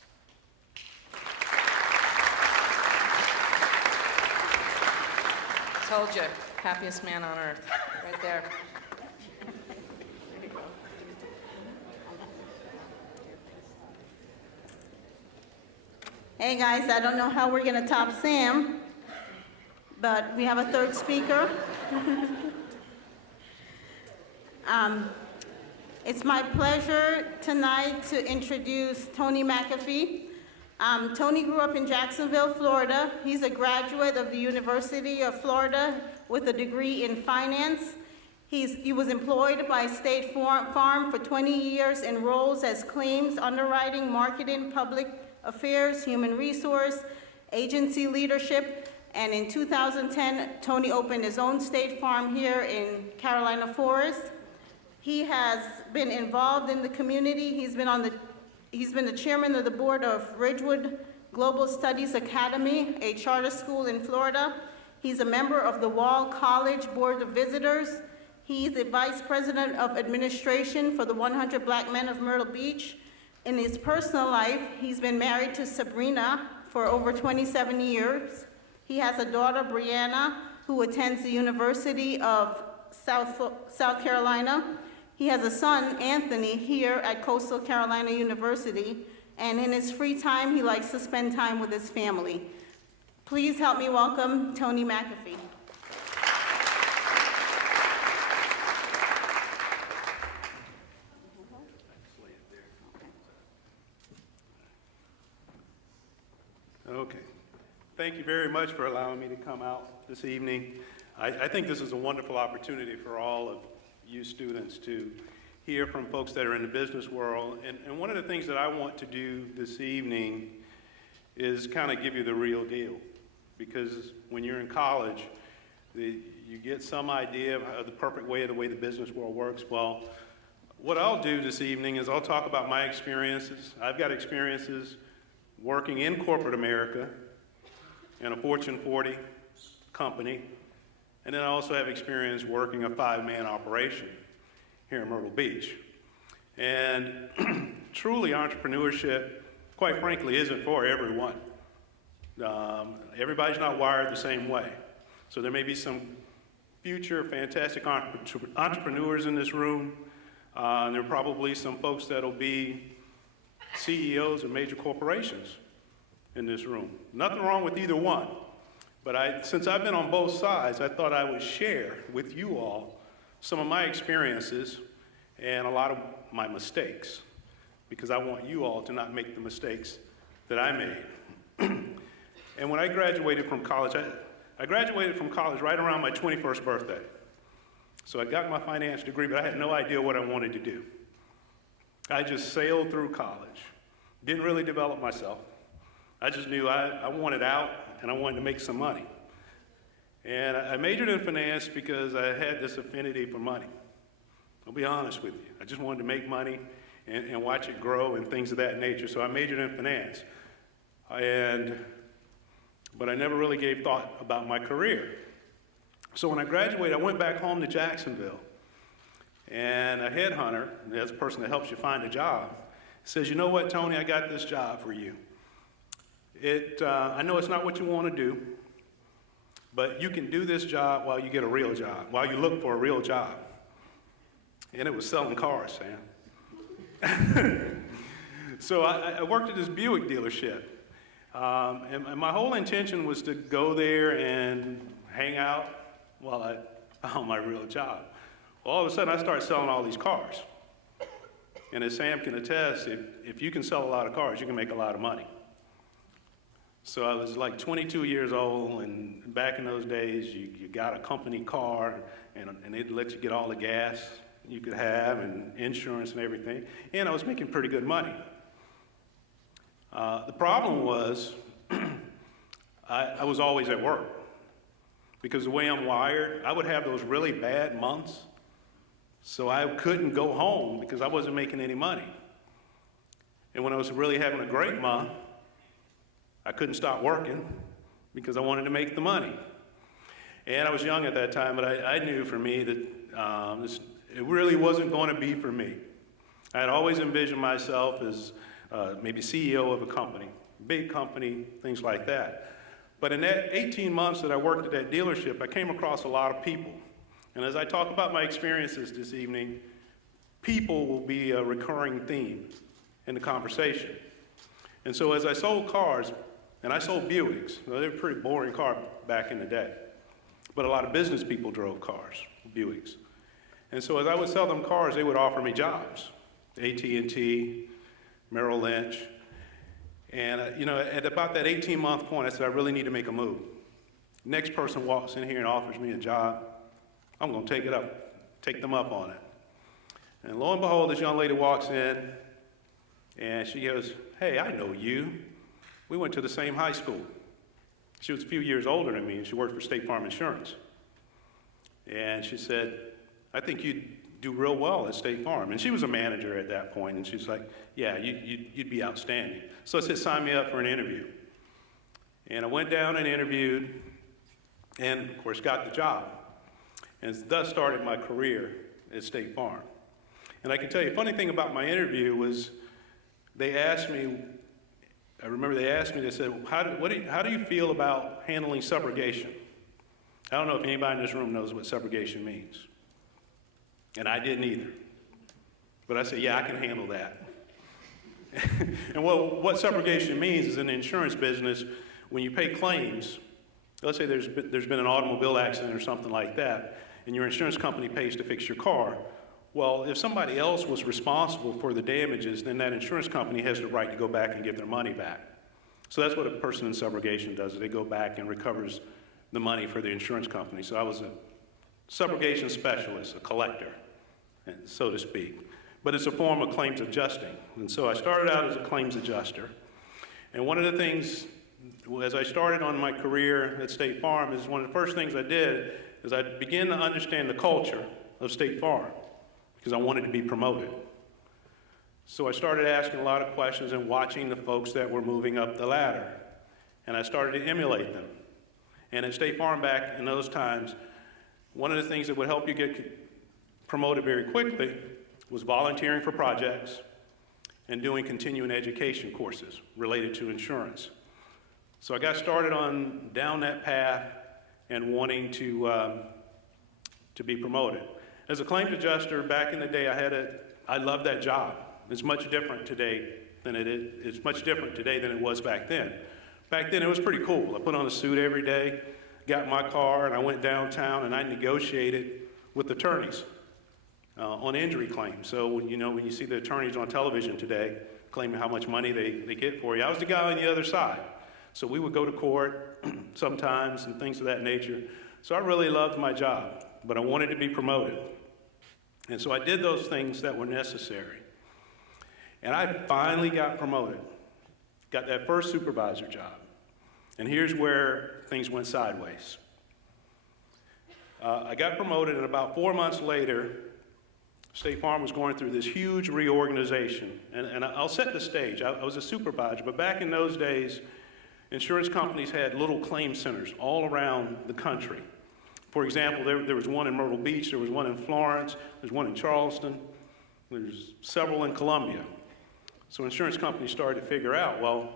Told you, happiest man on earth, right there. Hey guys, I don't know how we're gonna top Sam, but we have a third speaker. It's my pleasure tonight to introduce Tony McAfee. Tony grew up in Jacksonville, Florida. He's a graduate of the University of Florida with a degree in finance. He was employed by State Farm for 20 years in roles as claims, underwriting, marketing, public affairs, human resource, agency leadership, and in 2010, Tony opened his own State Farm here in Carolina Forest. He has been involved in the community. He's been the chairman of the board of Ridgewood Global Studies Academy, a charter school in Florida. He's a member of the Wall College Board of Visitors. He's the vice president of administration for the 100 Black Men of Myrtle Beach. In his personal life, he's been married to Sabrina for over 27 years. He has a daughter, Brianna, who attends the University of South Carolina. He has a son, Anthony, here at Coastal Carolina University, and in his free time, he likes to spend time with his family. Please help me welcome Tony McAfee. Okay. Thank you very much for allowing me to come out this evening. I think this is a wonderful opportunity for all of you students to hear from folks that are in the business world. And one of the things that I want to do this evening is kind of give you the real deal. Because when you're in college, you get some idea of the perfect way of the way the business world works. Well, what I'll do this evening is I'll talk about my experiences. I've got experiences working in corporate America in a Fortune 40 company. And then I also have experience working a 5-man operation here in Myrtle Beach. And truly, entrepreneurship, quite frankly, isn't for everyone. Everybody's not wired the same way. So there may be some future fantastic entrepreneurs in this room. And there are probably some folks that'll be CEOs of major corporations in this room. Nothing wrong with either one. But since I've been on both sides, I thought I would share with you all some of my experiences and a lot of my mistakes, because I want you all to not make the mistakes that I made. And when I graduated from college, I graduated from college right around my 21st birthday. So I got my finance degree, but I had no idea what I wanted to do. I just sailed through college, didn't really develop myself. I just knew I wanted out and I wanted to make some money. And I majored in finance because I had this affinity for money. I'll be honest with you. I just wanted to make money and watch it grow and things of that nature. So I majored in finance. But I never really gave thought about my career. So when I graduated, I went back home to Jacksonville. And a headhunter, that's the person that helps you find a job, says, you know what, Tony, I got this job for you. I know it's not what you want to do, but you can do this job while you get a real job, while you look for a real job. And it was selling cars, Sam. So I worked at this Buick dealership. And my whole intention was to go there and hang out while I found my real job. Well, all of a sudden, I started selling all these cars. And as Sam can attest, if you can sell a lot of cars, you can make a lot of money. So I was like 22 years old, and back in those days, you got a company car, and they'd let you get all the gas you could have, and insurance and everything. And I was making pretty good money. The problem was, I was always at work. Because the way I'm wired, I would have those really bad months, so I couldn't go home because I wasn't making any money. And when I was really having a great month, I couldn't stop working because I wanted to make the money. And I was young at that time, but I knew for me that it really wasn't going to be for me. I had always envisioned myself as maybe CEO of a company, big company, things like that. But in that 18 months that I worked at that dealership, I came across a lot of people. And as I talk about my experiences this evening, people will be a recurring theme in the conversation. And so as I sold cars, and I sold Buicks, they were a pretty boring car back in the day, but a lot of business people drove cars, Buicks. And so as I would sell them cars, they would offer me jobs, AT&T, Merrill Lynch. And at about that 18-month point, I said, I really need to make a move. Next person walks in here and offers me a job, I'm going to take them up on it. And lo and behold, this young lady walks in, and she goes, hey, I know you. We went to the same high school. She was a few years older than me, and she worked for State Farm Insurance. And she said, I think you'd do real well at State Farm. And she was a manager at that point, and she's like, yeah, you'd be outstanding. So I said, sign me up for an interview. And I went down and interviewed, and of course got the job. And thus started my career at State Farm. And I can tell you, a funny thing about my interview was they asked me, I remember they asked me, they said, how do you feel about handling subrogation? I don't know if anybody in this room knows what subrogation means. And I didn't either. But I said, yeah, I can handle that. And what subrogation means is in the insurance business, when you pay claims, let's say there's been an automobile accident or something like that, and your insurance company pays to fix your car. Well, if somebody else was responsible for the damages, then that insurance company has the right to go back and get their money back. So that's what a person in subrogation does. They go back and recovers the money for the insurance company. So I was a subrogation specialist, a collector, so to speak. But it's a form of claims adjusting. And so I started out as a claims adjuster. And one of the things, as I started on my career at State Farm, is one of the first things I did is I began to understand the culture of State Farm because I wanted to be promoted. So I started asking a lot of questions and watching the folks that were moving up the ladder. And I started to emulate them. And at State Farm back in those times, one of the things that would help you get promoted very quickly was volunteering for projects and doing continuing education courses related to insurance. So I got started on down that path and wanting to be promoted. As a claims adjuster, back in the day, I loved that job. It's much different today than it's much different today than it was back then. Back then, it was pretty cool. I put on a suit every day, got my car, and I went downtown and I negotiated with attorneys on injury claims. So when you see the attorneys on television today claiming how much money they get for you, I was the guy on the other side. So we would go to court sometimes and things of that nature. So I really loved my job, but I wanted to be promoted. And so I did those things that were necessary. And I finally got promoted, got that first supervisor job. And here's where things went sideways. I got promoted, and about 4 months later, State Farm was going through this huge reorganization. And I'll set the stage. I was a supervisor, but back in those days, insurance companies had little claim centers all around the country. For example, there was one in Myrtle Beach, there was one in Florence, there's one in Charleston, there's several in Columbia. So insurance companies started to figure out, well,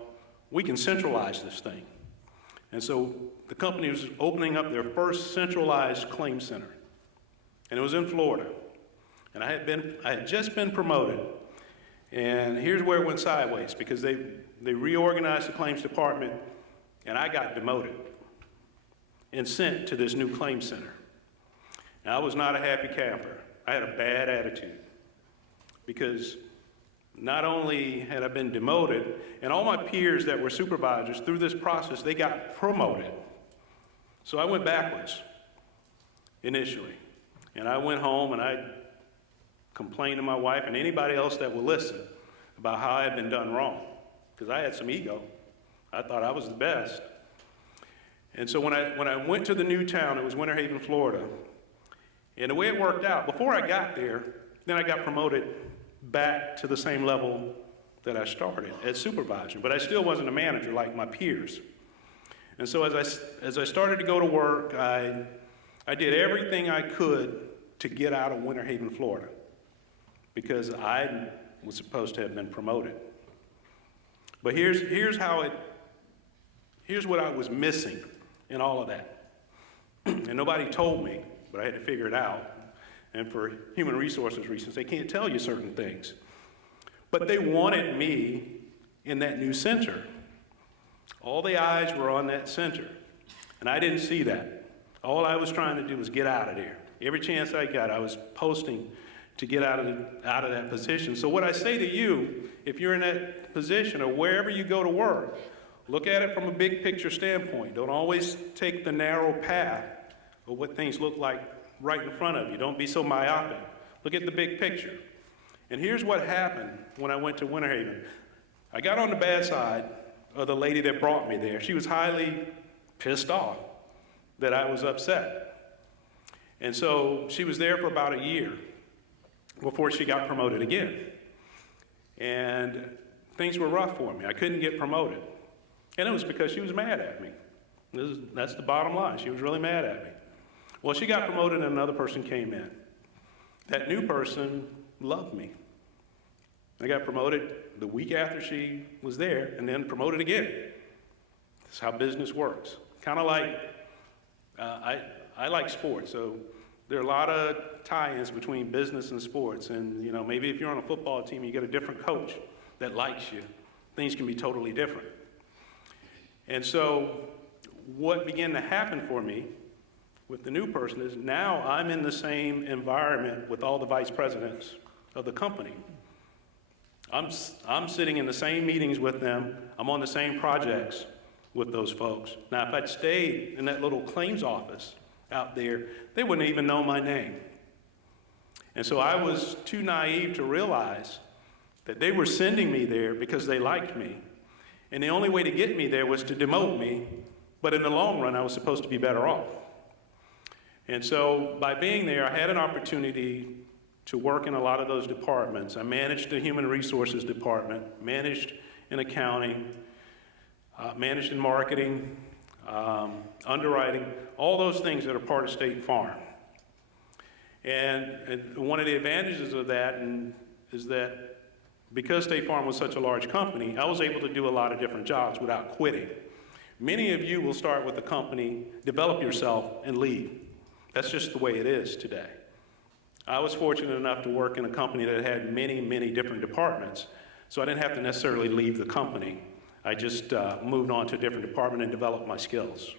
we can centralize this thing. And so the company was opening up their first centralized claim center. And it was in Florida. And I had just been promoted. And here's where it went sideways, because they reorganized the claims department, and I got demoted and sent to this new claim center. Now, I was not a happy camper. I had a bad attitude, because not only had I been demoted, and all my peers that were supervisors through this process, they got promoted. So I went backwards initially. And I went home and I complained to my wife and anybody else that would listen about how I had been done wrong, because I had some ego. I thought I was the best. And so when I went to the new town, it was Winter Haven, Florida, and the way it worked out, before I got there, then I got promoted back to the same level that I started as supervisor, but I still wasn't a manager like my peers. And so as I started to go to work, I did everything I could to get out of Winter Haven, Florida, because I was supposed to have been promoted. But here's what I was missing in all of that. And nobody told me, but I had to figure it out. And for human resources reasons, they can't tell you certain things. But they wanted me in that new center. All the eyes were on that center, and I didn't see that. All I was trying to do was get out of there. Every chance I got, I was posting to get out of that position. So what I say to you, if you're in that position or wherever you go to work, look at it from a big picture standpoint. Don't always take the narrow path of what things look like right in front of you. Don't be so myopic. Look at the big picture. And here's what happened when I went to Winter Haven. I got on the bad side of the lady that brought me there. She was highly pissed off that I was upset. And so she was there for about a year before she got promoted again. And things were rough for me. I couldn't get promoted. And it was because she was mad at me. That's the bottom line. She was really mad at me. Well, she got promoted and another person came in. That new person loved me. I got promoted the week after she was there and then promoted again. That's how business works. Kind of like, I like sports, so there are a lot of tie-ins between business and sports. And maybe if you're on a football team, you get a different coach that likes you. Things can be totally different. And so what began to happen for me with the new person is now I'm in the same environment with all the vice presidents of the company. I'm sitting in the same meetings with them. I'm on the same projects with those folks. Now, if I'd stayed in that little claims office out there, they wouldn't even know my name. And so I was too naive to realize that they were sending me there because they liked me. And the only way to get me there was to demote me, but in the long run, I was supposed to be better off. And so by being there, I had an opportunity to work in a lot of those departments. I managed the human resources department, managed in accounting, managed in marketing, underwriting, all those things that are part of State Farm. And one of the advantages of that is that because State Farm was such a large company, I was able to do a lot of different jobs without quitting. Many of you will start with the company, develop yourself, and leave. That's just the way it is today. I was fortunate enough to work in a company that had many, many different departments, so I didn't have to necessarily leave the company. I just moved on to a different department and developed my skills.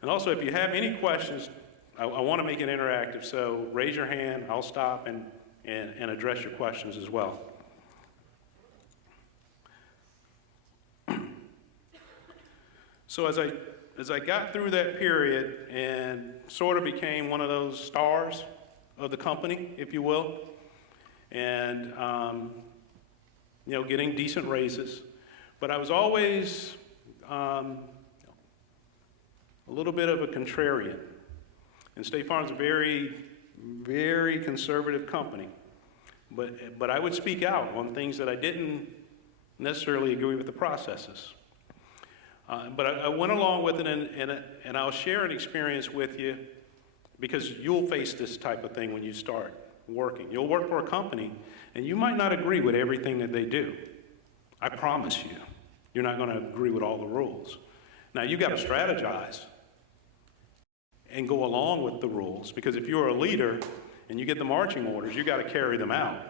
And also, if you have any questions, I want to make it interactive, so raise your hand, I'll stop and address your questions as well. So as I got through that period and sort of became one of those stars of the company, if you will, and getting decent raises, but I was always a little bit of a contrarian. And State Farm's a very, very conservative company, but I would speak out on things that I didn't necessarily agree with the processes. But I went along with it, and I'll share an experience with you because you'll face this type of thing when you start working. You'll work for a company, and you might not agree with everything that they do. I promise you, you're not going to agree with all the rules. Now, you've got to strategize and go along with the rules, because if you're a leader and you get the marching orders, you got to carry them out.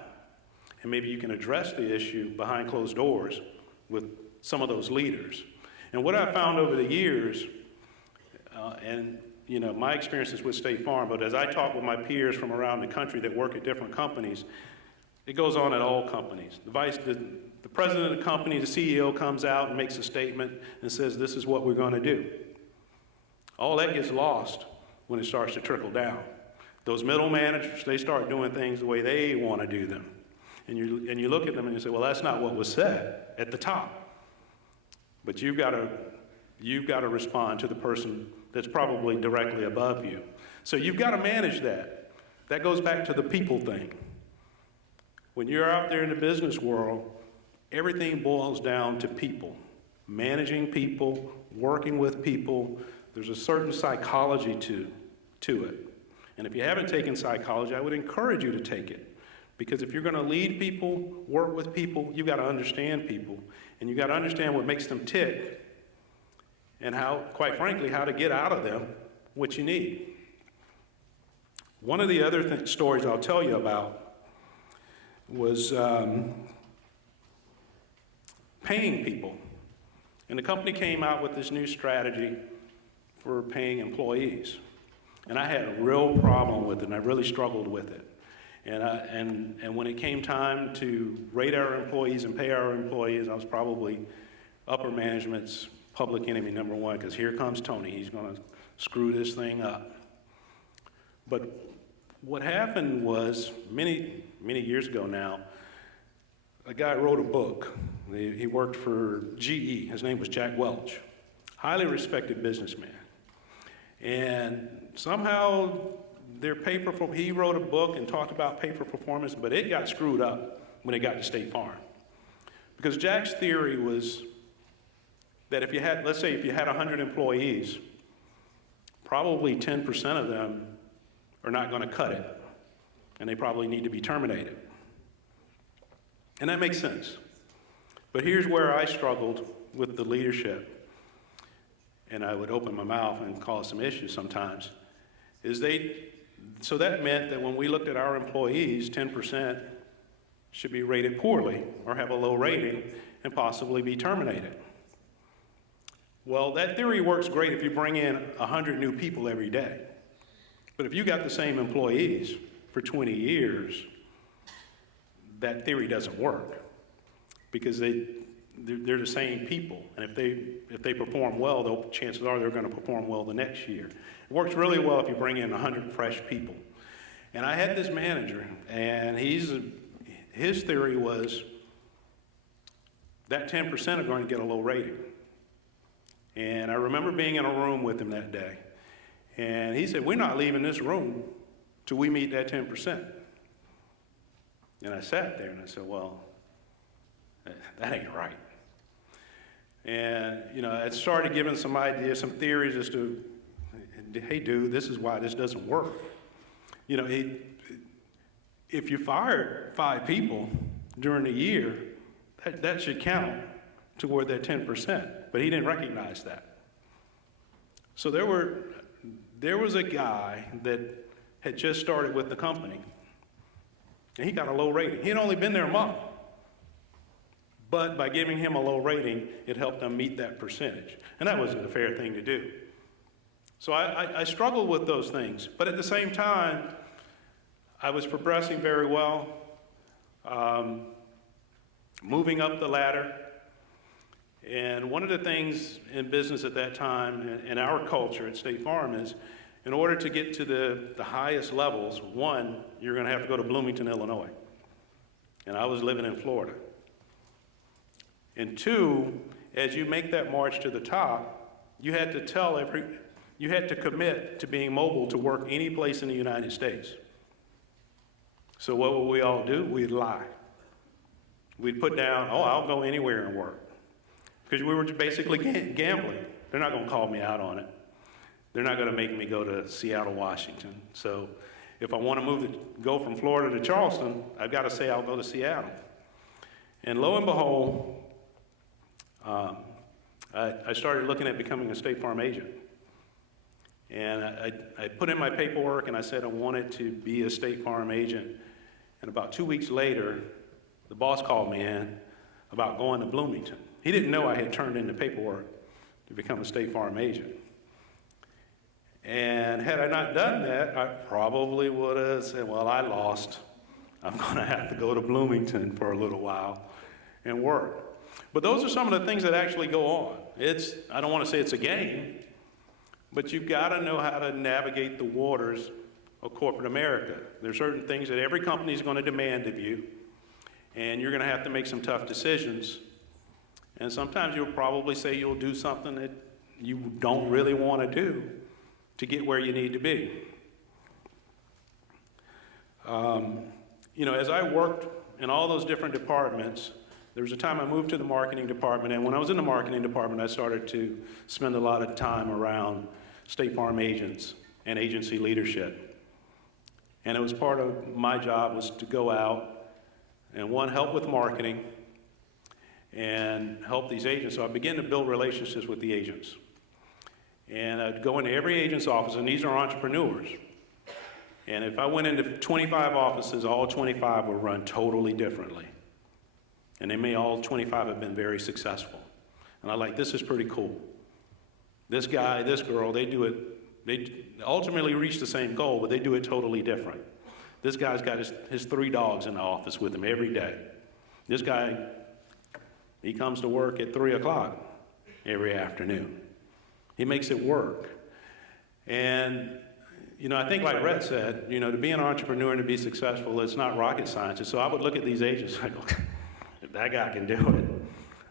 And maybe you can address the issue behind closed doors with some of those leaders. And what I found over the years, and you know, my experiences with State Farm, but as I talk with my peers from around the country that work at different companies, it goes on at all companies. The president of the company, the CEO comes out and makes a statement and says, this is what we're going to do. All that gets lost when it starts to trickle down. Those middle managers, they start doing things the way they want to do them. And you look at them and you say, well, that's not what was said at the top. But you've got to respond to the person that's probably directly above you. So you've got to manage that. That goes back to the people thing. When you're out there in the business world, everything boils down to people. Managing people, working with people. There's a certain psychology to it. And if you haven't taken psychology, I would encourage you to take it. Because if you're going to lead people, work with people, you've got to understand people. And you've got to understand what makes them tick. And how, quite frankly, how to get out of them what you need. One of the other stories I'll tell you about was paying people. And the company came out with this new strategy for paying employees. And I had a real problem with it, and I really struggled with it. And when it came time to rate our employees and pay our employees, I was probably upper management's public enemy number one, because here comes Tony. He's going to screw this thing up. But what happened was, many years ago now, a guy wrote a book. He worked for GE. His name was Jack Welch. Highly respected businessman. And somehow he wrote a book and talked about pay for performance, but it got screwed up when it got to State Farm. Because Jack's theory was that if you had, let's say if you had 100 employees, probably 10% of them are not going to cut it, and they probably need to be terminated. And that makes sense. But here's where I struggled with the leadership, and I would open my mouth and cause some issues sometimes, so that meant that when we looked at our employees, 10% should be rated poorly or have a low rating and possibly be terminated. Well, that theory works great if you bring in 100 new people every day. But if you got the same employees for 20 years, that theory doesn't work, because they're the same people. And if they perform well, chances are they're going to perform well the next year. It works really well if you bring in 100 fresh people. And I had this manager, and his theory was that 10% are going to get a low rating. And I remember being in a room with him that day. And he said, we're not leaving this room till we meet that 10%. And I sat there and I said, well, that ain't right. And, you know, I started giving some ideas, some theories as to, hey, dude, this is why this doesn't work. You know, if you fired 5 people during the year, that should count toward that 10%. But he didn't recognize that. So there was a guy that had just started with the company, and he got a low rating. He had only been there a month. But by giving him a low rating, it helped them meet that percentage. And that wasn't a fair thing to do. So I struggled with those things. But at the same time, I was progressing very well, moving up the ladder. And one of the things in business at that time, in our culture at State Farm, is in order to get to the highest levels, one, you're going to have to go to Bloomington, Illinois. And I was living in Florida. And two, as you make that march to the top, you had to commit to being mobile to work any place in the United States. So what would we all do? We'd lie. We'd put down, oh, I'll go anywhere and work. Because we were basically gambling. They're not going to call me out on it. They're not going to make me go to Seattle, Washington. So, if I want to go from Florida to Charleston, I've got to say I'll go to Seattle. And lo and behold, I started looking at becoming a State Farm agent. And I put in my paperwork and I said I wanted to be a State Farm agent. And about 2 weeks later, the boss called me in about going to Bloomington. He didn't know I had turned in the paperwork to become a State Farm agent. And had I not done that, I probably would have said, well, I lost. I'm going to have to go to Bloomington for a little while and work. But those are some of the things that actually go on. I don't want to say it's a game, but you've got to know how to navigate the waters of corporate America. There's certain things that every company is going to demand of you, and you're going to have to make some tough decisions. And sometimes you'll probably say you'll do something that you don't really want to do to get where you need to be. As I worked in all those different departments, there was a time I moved to the marketing department, and when I was in the marketing department, I started to spend a lot of time around State Farm agents and agency leadership. And it was part of my job was to go out and, one, help with marketing and help these agents. So I began to build relationships with the agents. And I'd go into every agent's office, and these are entrepreneurs. And if I went into 25 offices, all 25 were run totally differently. And they may all 25 have been very successful. And I'm like, this is pretty cool. This guy, this girl, they ultimately reach the same goal, but they do it totally different. This guy's got his 3 dogs in the office with him every day. This guy, he comes to work at 3 o'clock every afternoon. He makes it work. And, I think like Rhett said, to be an entrepreneur and to be successful, it's not rocket science. And so I would look at these agents and I go, if that guy can do it,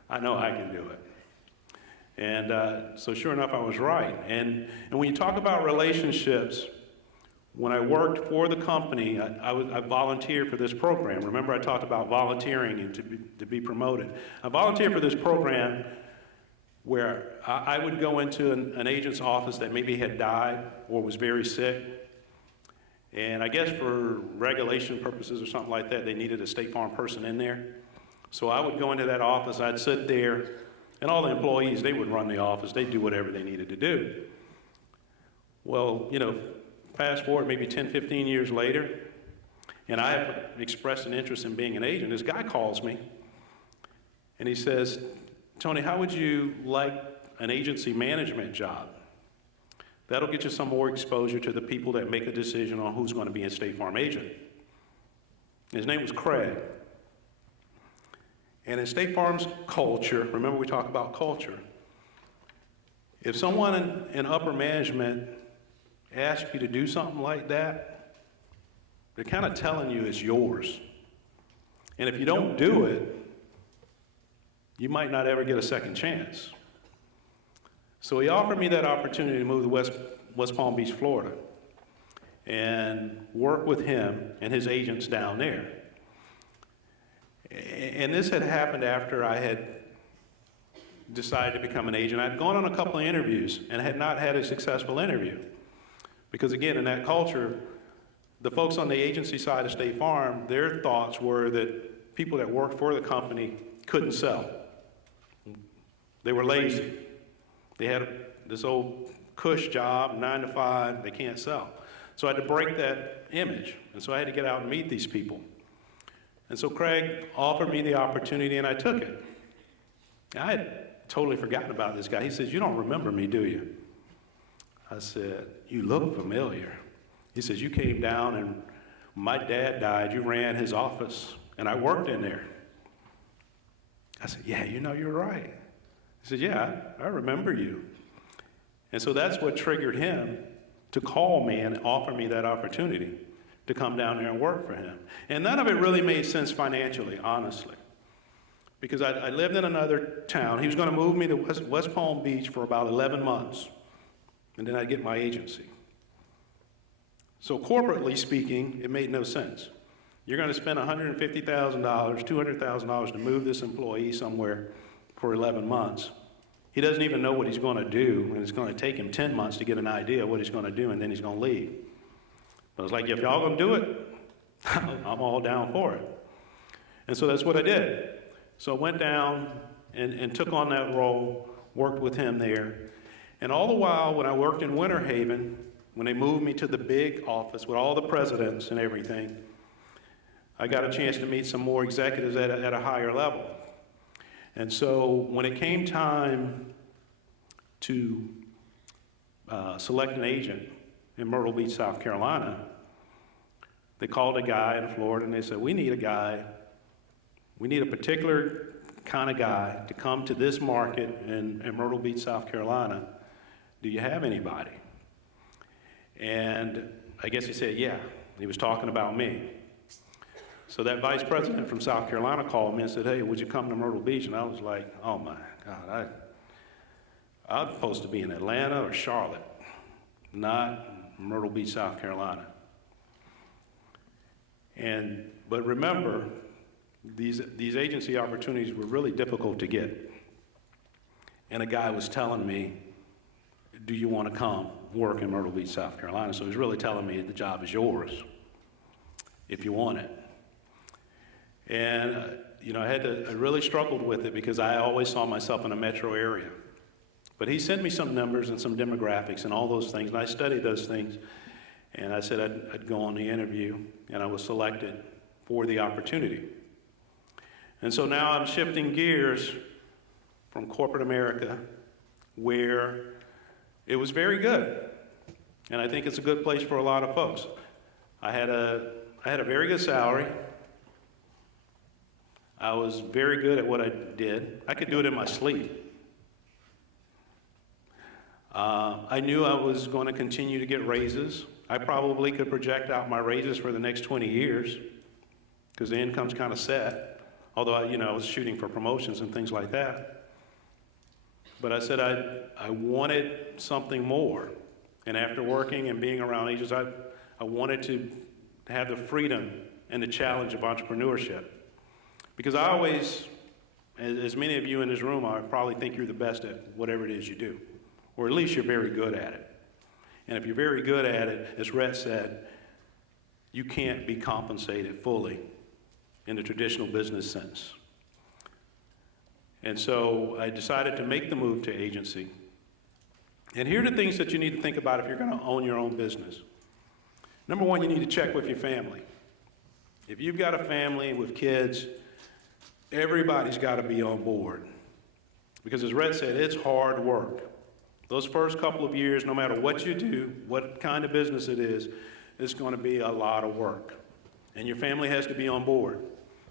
I know I can do it. And so sure enough, I was right. And when you talk about relationships, when I worked for the company, I volunteered for this program. Remember I talked about volunteering and to be promoted. I volunteered for this program where I would go into an agent's office that maybe had died or was very sick. And I guess for regulation purposes or something like that, they needed a State Farm person in there. So I would go into that office, I'd sit there, and all the employees, they would run the office. They'd do whatever they needed to do. Well, fast forward maybe 10, 15 years later, and I have expressed an interest in being an agent. This guy calls me, and he says, Tony, how would you like an agency management job? That'll get you some more exposure to the people that make a decision on who's going to be a State Farm agent. His name was Craig. And in State Farm's culture, remember we talk about culture, if someone in upper management asks you to do something like that, they're kind of telling you it's yours. And if you don't do it, you might not ever get a second chance. So he offered me that opportunity to move to West Palm Beach, Florida, and work with him and his agents down there. And this had happened after I had decided to become an agent. I'd gone on a couple of interviews and had not had a successful interview. Because again, in that culture, the folks on the agency side of State Farm, their thoughts were that people that worked for the company couldn't sell. They were lazy. They had this old cush job, 9 to 5, they can't sell. So I had to break that image. And so I had to get out and meet these people. And so Craig offered me the opportunity and I took it. I had totally forgotten about this guy. He says, you don't remember me, do you? I said, you look familiar. He says, you came down and when my dad died, you ran his office and I worked in there. I said, yeah, you're right. He said, yeah, I remember you. And so that's what triggered him to call me and offer me that opportunity to come down there and work for him. And none of it really made sense financially, honestly. Because I lived in another town. He was going to move me to West Palm Beach for about 11 months. And then I'd get my agency. So corporately speaking, it made no sense. You're going to spend $150,000, $200,000 to move this employee somewhere for 11 months. He doesn't even know what he's going to do, and it's going to take him 10 months to get an idea of what he's going to do, and then he's going to leave. But I was like, if y'all gonna do it, I'm all down for it. And so that's what I did. So I went down and took on that role, worked with him there. And all the while, when I worked in Winter Haven, when they moved me to the big office with all the presidents and everything, I got a chance to meet some more executives at a higher level. And so when it came time to select an agent in Myrtle Beach, South Carolina, they called a guy in Florida and they said, we need a guy, we need a particular kind of guy to come to this market in Myrtle Beach, South Carolina. Do you have anybody? And I guess he said, yeah. He was talking about me. So that vice president from South Carolina called me and said, hey, would you come to Myrtle Beach? And I was like, oh my God, I'm supposed to be in Atlanta or Charlotte, not Myrtle Beach, South Carolina. But remember, these agency opportunities were really difficult to get. And a guy was telling me, do you want to come work in Myrtle Beach, South Carolina? So he was really telling me the job is yours if you want it. And I really struggled with it because I always saw myself in a metro area. But he sent me some numbers and some demographics and all those things, and I studied those things. And I said I'd go on the interview, and I was selected for the opportunity. And so now I'm shifting gears from corporate America, where it was very good. And I think it's a good place for a lot of folks. I had a very good salary. I was very good at what I did. I could do it in my sleep. I knew I was going to continue to get raises. I probably could project out my raises for the next 20 years because the income's kind of set, although I was shooting for promotions and things like that. But I said I wanted something more. And after working and being around agents, I wanted to have the freedom and the challenge of entrepreneurship. Because I always, as many of you in this room, I probably think you're the best at whatever it is you do. Or at least you're very good at it. And if you're very good at it, as Rhett said, you can't be compensated fully in the traditional business sense. And so I decided to make the move to agency. And here are the things that you need to think about if you're going to own your own business. Number one, you need to check with your family. If you've got a family with kids, everybody's got to be on board. Because as Rhett said, it's hard work. Those first couple of years, no matter what you do, what kind of business it is, it's going to be a lot of work. And your family has to be on board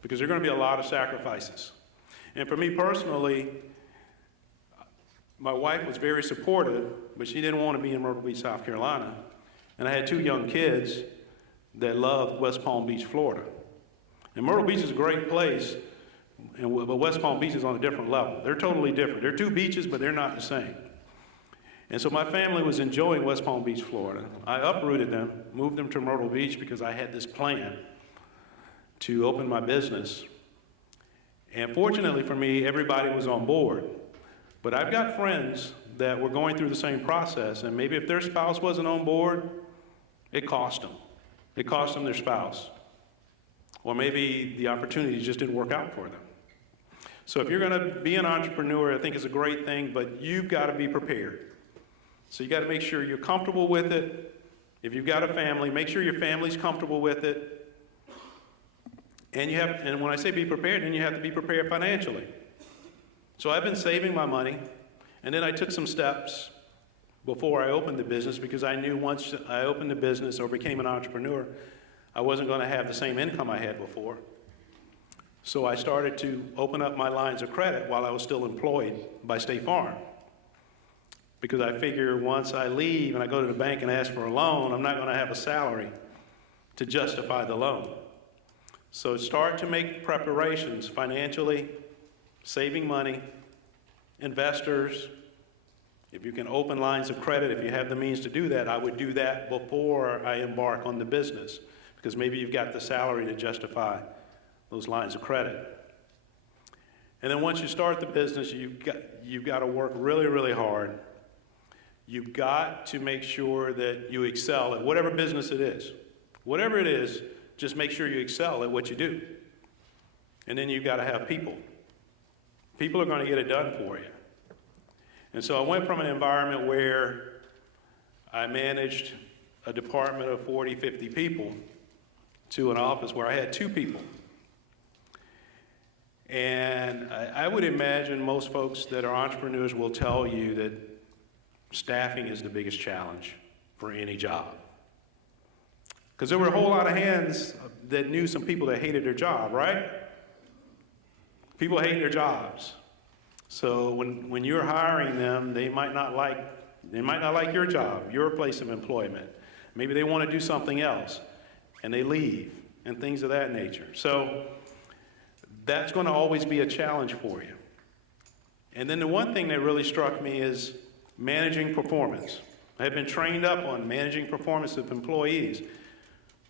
because there are going to be a lot of sacrifices. And for me personally, my wife was very supportive, but she didn't want to be in Myrtle Beach, South Carolina. And I had 2 young kids that loved West Palm Beach, Florida. And Myrtle Beach is a great place, but West Palm Beach is on a different level. They're totally different. They're 2 beaches, but they're not the same. And so my family was enjoying West Palm Beach, Florida. I uprooted them, moved them to Myrtle Beach because I had this plan to open my business. And fortunately for me, everybody was on board. But I've got friends that were going through the same process, and maybe if their spouse wasn't on board, it cost them. It cost them their spouse. Or maybe the opportunity just didn't work out for them. So if you're going to be an entrepreneur, I think it's a great thing, but you've got to be prepared. So you got to make sure you're comfortable with it. If you've got a family, make sure your family's comfortable with it. And when I say be prepared, then you have to be prepared financially. So I've been saving my money, and then I took some steps before I opened the business because I knew once I opened the business or became an entrepreneur, I wasn't going to have the same income I had before. So I started to open up my lines of credit while I was still employed by State Farm. Because I figure once I leave and I go to the bank and ask for a loan, I'm not going to have a salary to justify the loan. So start to make preparations financially, saving money, investors. If you can open lines of credit, if you have the means to do that, I would do that before I embark on the business. Because maybe you've got the salary to justify those lines of credit. And then once you start the business, you've got to work really, really hard. You've got to make sure that you excel at whatever business it is. Whatever it is, just make sure you excel at what you do. And then you've got to have people. People are going to get it done for you. And so I went from an environment where I managed a department of 40, 50 people to an office where I had 2 people. And I would imagine most folks that are entrepreneurs will tell you that staffing is the biggest challenge for any job. Because there were a whole lot of hands that knew some people that hated their job, right? People hate their jobs. So when you're hiring them, they might not like your job, your place of employment. Maybe they want to do something else, and they leave, and things of that nature. So that's going to always be a challenge for you. And then the one thing that really struck me is managing performance. I had been trained up on managing performance of employees.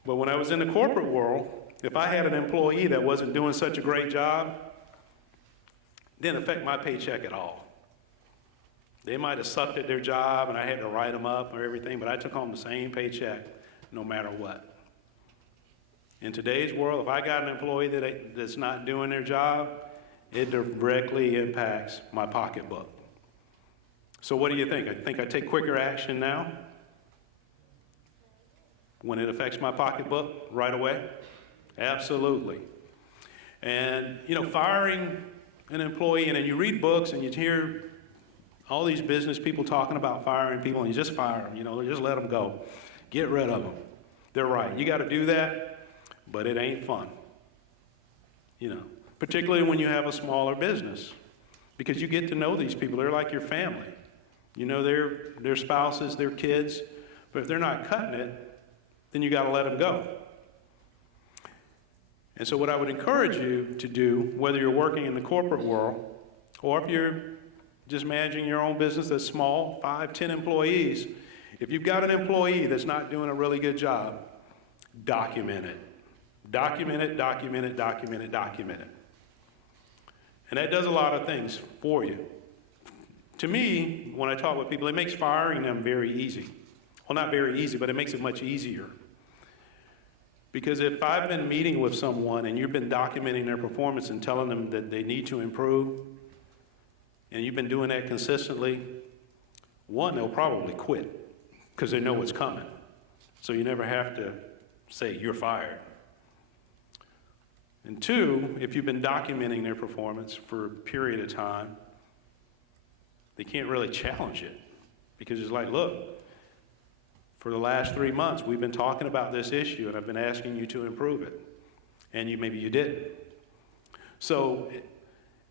But when I was in the corporate world, if I had an employee that wasn't doing such a great job, it didn't affect my paycheck at all. They might have sucked at their job and I had to write them up or everything, but I took home the same paycheck no matter what. In today's world, if I got an employee that's not doing their job, it directly impacts my pocketbook. So what do you think? I think I take quicker action now when it affects my pocketbook right away? Absolutely. And, firing an employee, and then you read books and you hear all these business people talking about firing people, and you just fire them, just let them go. Get rid of them. They're right. You got to do that, but it ain't fun. Particularly when you have a smaller business, because you get to know these people. They're like your family. Their spouses, their kids, but if they're not cutting it, then you got to let them go. And so what I would encourage you to do, whether you're working in the corporate world or if you're just managing your own business that's small, 5, 10 employees, if you've got an employee that's not doing a really good job, document it. Document it, document it, document it, document it. And that does a lot of things for you. To me, when I talk with people, it makes firing them very easy. Well, not very easy, but it makes it much easier. Because if I've been meeting with someone and you've been documenting their performance and telling them that they need to improve, and you've been doing that consistently, one, they'll probably quit because they know what's coming. So you never have to say, you're fired. And 2, if you've been documenting their performance for a period of time, they can't really challenge it because it's like, look, for the last 3 months, we've been talking about this issue and I've been asking you to improve it. And maybe you didn't. So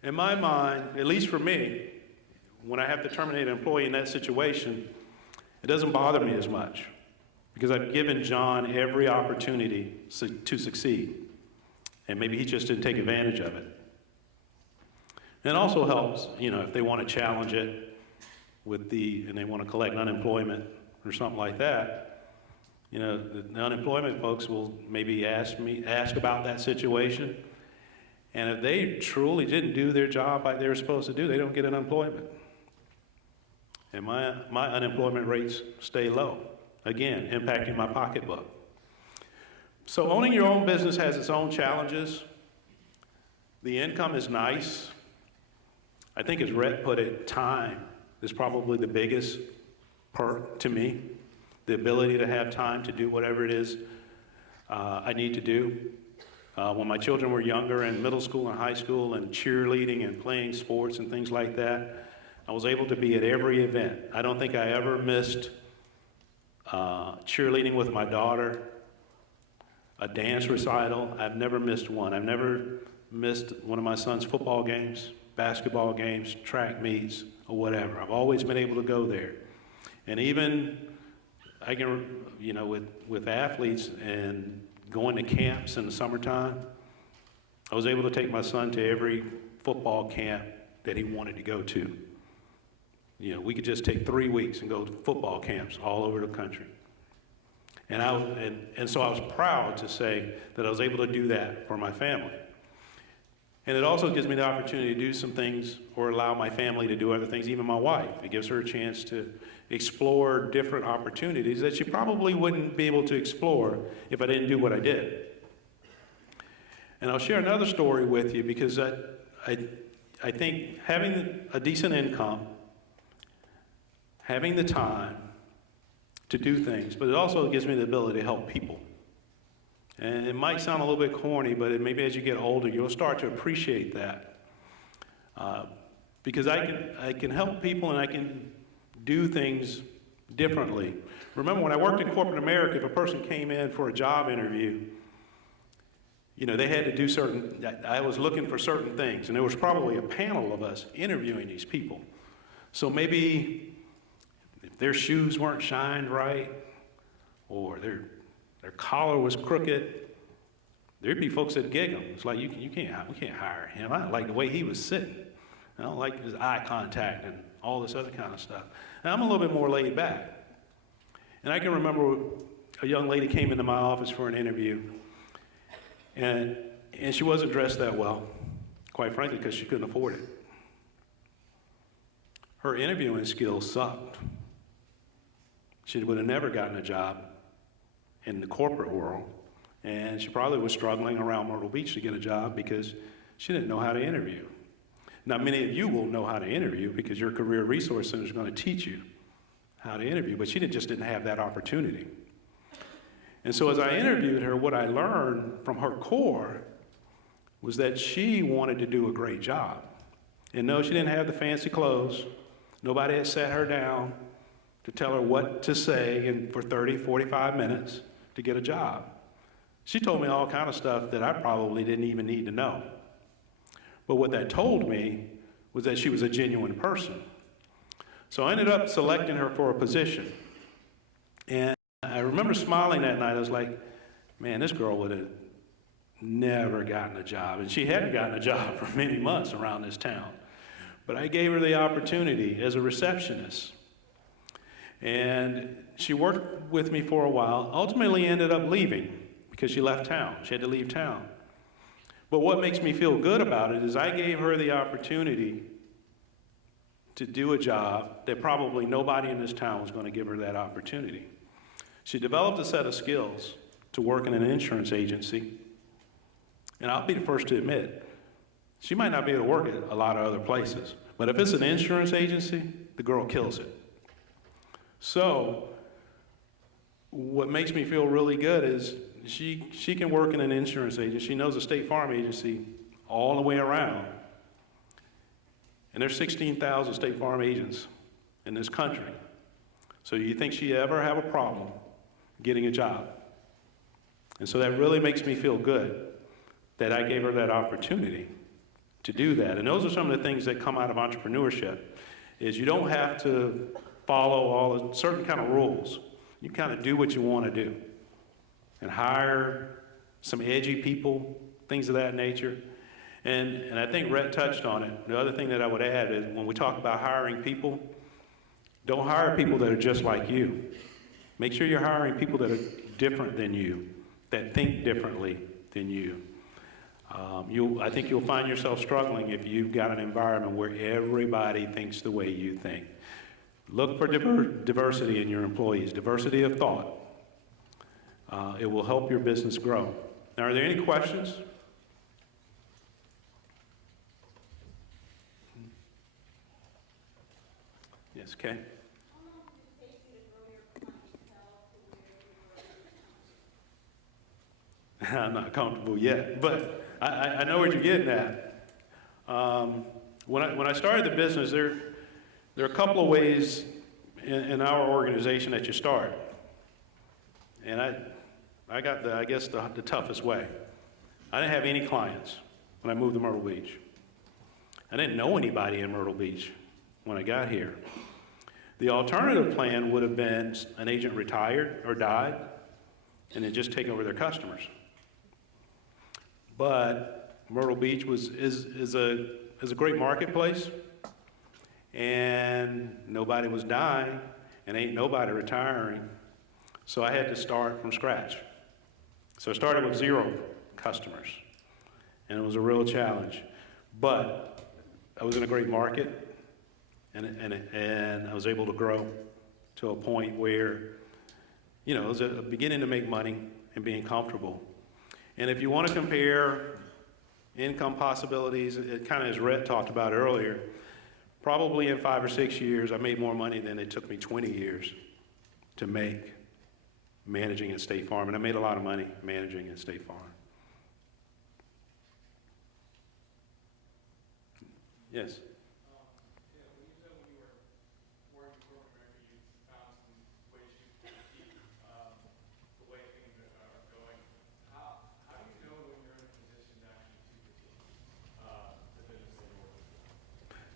in my mind, at least for me, when I have to terminate an employee in that situation, it doesn't bother me as much because I've given John every opportunity to succeed. And maybe he just didn't take advantage of it. And it also helps, if they want to challenge it and they want to collect unemployment or something like that, the unemployment folks will maybe ask about that situation. And if they truly didn't do their job like they were supposed to do, they don't get unemployment. And my unemployment rates stay low, again, impacting my pocketbook. So owning your own business has its own challenges. The income is nice. I think as Rhett put it, time is probably the biggest perk to me. The ability to have time to do whatever it is I need to do. When my children were younger in middle school and high school and cheerleading and playing sports and things like that, I was able to be at every event. I don't think I ever missed cheerleading with my daughter, a dance recital. I've never missed one. I've never missed one of my son's football games, basketball games, track meets, or whatever. I've always been able to go there. And even I can, with athletes and going to camps in the summertime, I was able to take my son to every football camp that he wanted to go to. We could just take 3 weeks and go to football camps all over the country. And so I was proud to say that I was able to do that for my family. And it also gives me the opportunity to do some things or allow my family to do other things, even my wife. It gives her a chance to explore different opportunities that you probably wouldn't be able to explore if I didn't do what I did. And I'll share another story with you because I think having a decent income, having the time to do things, but it also gives me the ability to help people. And it might sound a little bit corny, but maybe as you get older, you'll start to appreciate that. Because I can help people and I can do things differently. Remember, when I worked in corporate America, if a person came in for a job interview, you know, they had to do I was looking for certain things, and there was probably a panel of us interviewing these people. So maybe if their shoes weren't shined right, or their collar was crooked, there'd be folks that gig them. It's like, we can't hire him. I don't like the way he was sitting. I don't like his eye contact and all this other kind of stuff. And I'm a little bit more laid back. And I can remember a young lady came into my office for an interview, and she wasn't dressed that well, quite frankly, because she couldn't afford it. Her interviewing skills sucked. She would have never gotten a job in the corporate world, and she probably was struggling around Myrtle Beach to get a job because she didn't know how to interview. Now, many of you will know how to interview because your Career Resource Center is going to teach you how to interview, but she just didn't have that opportunity. And so as I interviewed her, what I learned from her core was that she wanted to do a great job. And no, she didn't have the fancy clothes. Nobody had sat her down to tell her what to say for 30, 45 minutes to get a job. She told me all kind of stuff that I probably didn't even need to know. But what that told me was that she was a genuine person. So I ended up selecting her for a position. And I remember smiling that night. I was like, man, this girl would have never gotten a job. And she hadn't gotten a job for many months around this town. But I gave her the opportunity as a receptionist. And she worked with me for a while, ultimately ended up leaving because she left town. She had to leave town. But what makes me feel good about it is I gave her the opportunity to do a job that probably nobody in this town was going to give her that opportunity. She developed a set of skills to work in an insurance agency. And I'll be the first to admit, she might not be able to work at a lot of other places. But if it's an insurance agency, the girl kills it. So what makes me feel really good is she can work in an insurance agency. She knows a State Farm agency all the way around. And there's 16,000 State Farm agents in this country. So do you think she ever have a problem getting a job? And so that really makes me feel good that I gave her that opportunity to do that. And those are some of the things that come out of entrepreneurship, is you don't have to follow all the certain kind of rules. You kind of do what you want to do and hire some edgy people, things of that nature. And I think Rhett touched on it. The other thing that I would add is when we talk about hiring people, don't hire people that are just like you. Make sure you're hiring people that are different than you, that think differently than you. I think you'll find yourself struggling if you've got an environment where everybody thinks the way you think. Look for diversity in your employees, diversity of thought. It will help your business grow. Now, are there any questions? Yes, Kay? I'm not comfortable yet, but I know what you're getting at. When I started the business, there are a couple of ways in our organization that you start. And I got the toughest way. I didn't have any clients when I moved to Myrtle Beach. I didn't know anybody in Myrtle Beach when I got here. The alternative plan would have been an agent retired or died and then just take over their customers. But Myrtle Beach is a great marketplace, and nobody was dying, and ain't nobody retiring. So I had to start from scratch. So I started with 0 customers, and it was a real challenge. But I was in a great market, and I was able to grow to a point where, you know, it was beginning to make money and being comfortable. And if you want to compare income possibilities, it kind of as Rhett talked about earlier, probably in 5 or 6 years, I made more money than it took me 20 years to make managing at State Farm. And I made a lot of money managing at State Farm. Yes?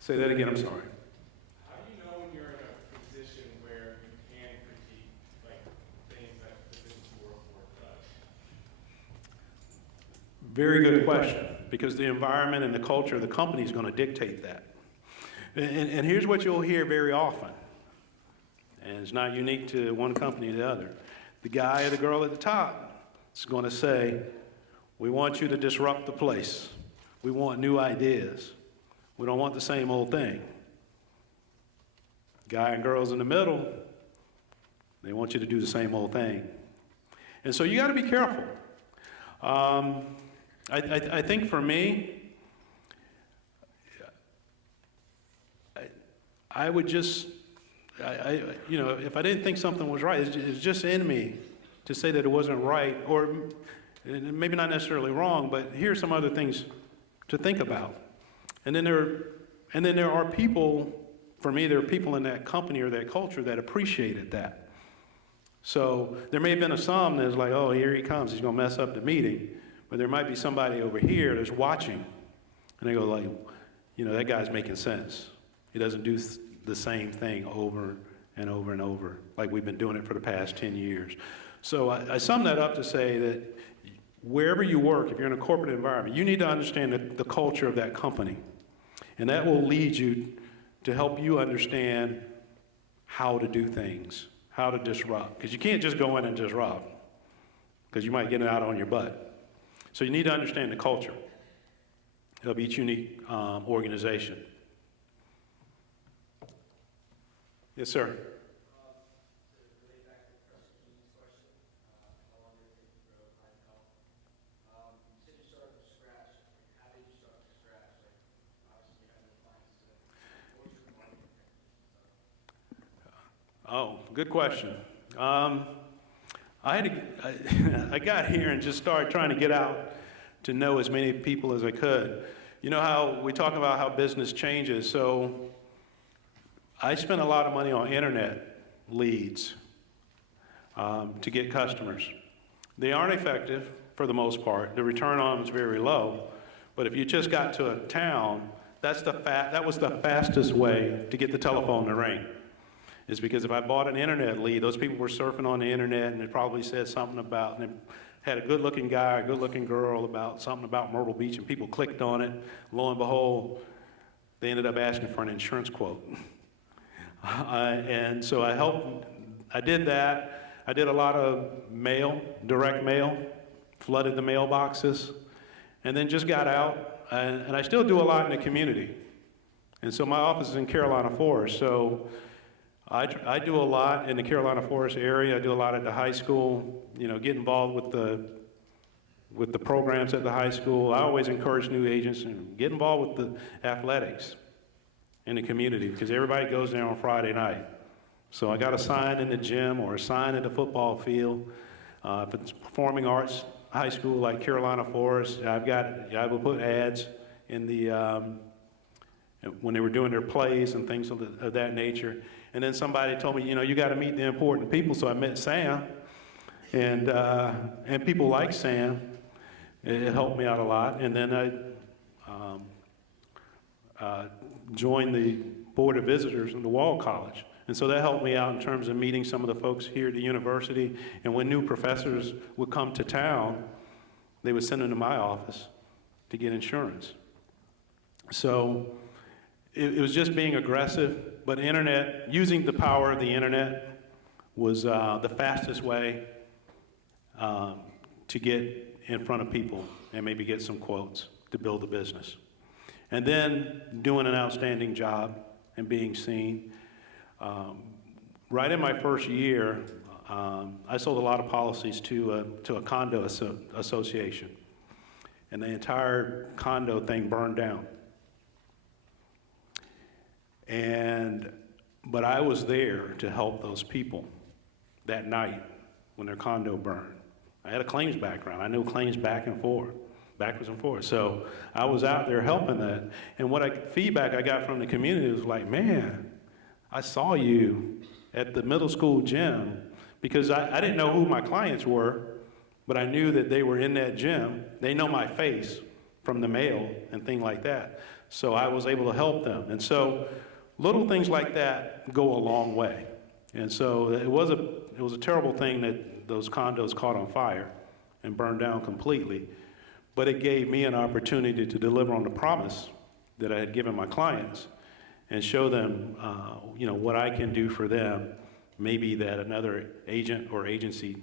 Say that again, I'm sorry. How do you know when you're in a position where you can critique, like, things that the business world does? Very good question, because the environment and the culture of the company is going to dictate that. And here's what you'll hear very often, and it's not unique to one company or the other. The guy or the girl at the top is going to say, we want you to disrupt the place. We want new ideas. We don't want the same old thing. Guy and girls in the middle, they want you to do the same old thing. And so you got to be careful. I think for me, I would just, you know, if I didn't think something was right, it's just in me to say that it wasn't right, or maybe not necessarily wrong, but here's some other things to think about. And then there are people, for me, there are people in that company or that culture that appreciated that. So there may have been some that's like, oh, here he comes, he's going to mess up the meeting. But there might be somebody over here that's watching, and they go like, you know, that guy's making sense. He doesn't do the same thing over and over and over, like we've been doing it for the past 10 years. So I sum that up to say that wherever you work, if you're in a corporate environment, you need to understand the culture of that company. And that will lead you to help you understand how to do things, how to disrupt. Because you can't just go in and disrupt, because you might get it out on your butt. So you need to understand the culture of each unique organization. Yes, sir. Oh, good question. I got here and just started trying to get out to know as many people as I could. You know how we talk about how business changes, so I spent a lot of money on internet leads to get customers. They aren't effective for the most part. The return on them is very low, but if you just got to a town, that was the fastest way to get the telephone to ring. Is because if I bought an internet lead, those people were surfing on the internet and it probably said something about, and it had a good-looking guy, a good-looking girl about something about Myrtle Beach, and people clicked on it. Lo and behold, they ended up asking for an insurance quote. And so I did that. I did a lot of mail, direct mail, flooded the mailboxes, and then just got out. And I still do a lot in the community. And so my office is in Carolina Forest, so I do a lot in the Carolina Forest area. I do a lot at the high school, you know, get involved with the programs at the high school. I always encourage new agents to get involved with the athletics in the community, because everybody goes there on Friday night. So I got a sign in the gym or a sign at the football field. If it's performing arts high school like Carolina Forest, I will put ads in the when they were doing their plays and things of that nature. And then somebody told me, you know, you got to meet the important people. So I met Sam, and people like Sam. It helped me out a lot. And then I joined the Board of Visitors in the Wall College. And so that helped me out in terms of meeting some of the folks here at the university. And when new professors would come to town, they would send them to my office to get insurance. So it was just being aggressive, but using the power of the internet was the fastest way to get in front of people and maybe get some quotes to build a business. And then doing an outstanding job and being seen. right in my first year, I sold a lot of policies to a condo association, and the entire condo thing burned down. But I was there to help those people that night when their condo burned. I had a claims background. I knew claims backwards and forwards. So I was out there helping that. And feedback I got from the community was like, man, I saw you at the middle school gym, because I didn't know who my clients were, but I knew that they were in that gym. They know my face from the mail and things like that. So I was able to help them. And so little things like that go a long way. And so it was a terrible thing that those condos caught on fire and burned down completely. But it gave me an opportunity to deliver on the promise that I had given my clients and show them, what I can do for them, maybe that another agent or agency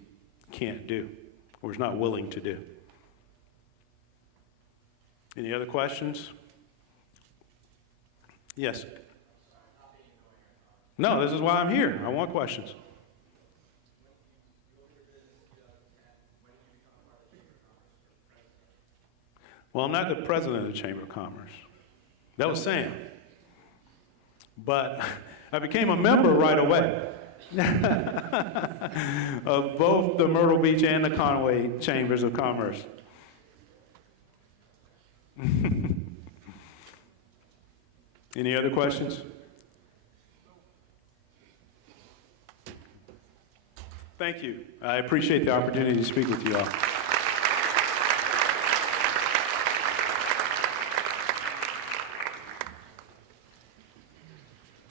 can't do or is not willing to do. Any other questions? Yes. No, this is why I'm here. I want questions. Well, I'm not the president of the Chamber of Commerce. That was Sam. But I became a member right away of both the Myrtle Beach and the Conway Chambers of Commerce. Any other questions? Thank you. I appreciate the opportunity to speak with you all.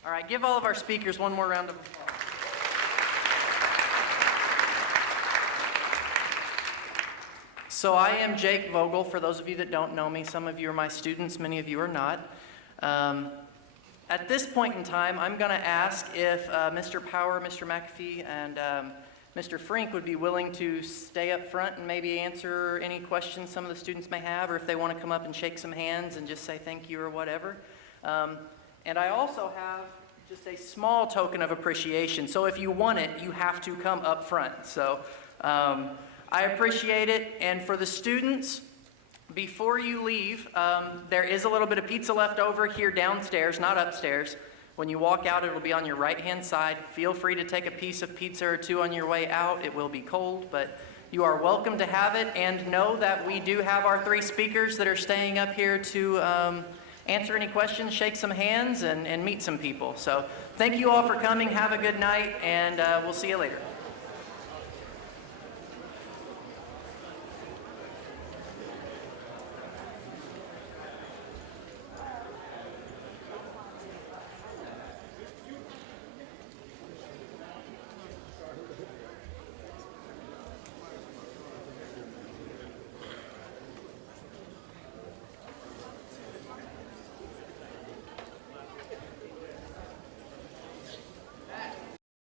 All right, give all of our speakers one more round of applause. So I am Jake Vogel, for those of you that don't know me. Some of you are my students, many of you are not. At this point in time, I'm going to ask if Mr. Power, Mr. McAfee, and Mr. Frink would be willing to stay up front and maybe answer any questions some of the students may have, or if they want to come up and shake some hands and just say thank you or whatever. And I also have just a small token of appreciation. So if you want it, you have to come up front. So I appreciate it. And for the students, before you leave, there is a little bit of pizza left over here downstairs, not upstairs. When you walk out, it will be on your right-hand side. Feel free to take a piece of pizza or two on your way out. It will be cold, but you are welcome to have it. And know that we do have our 3 speakers that are staying up here to answer any questions, shake some hands, and meet some people. So thank you all for coming. Have a good night, and we'll see you later.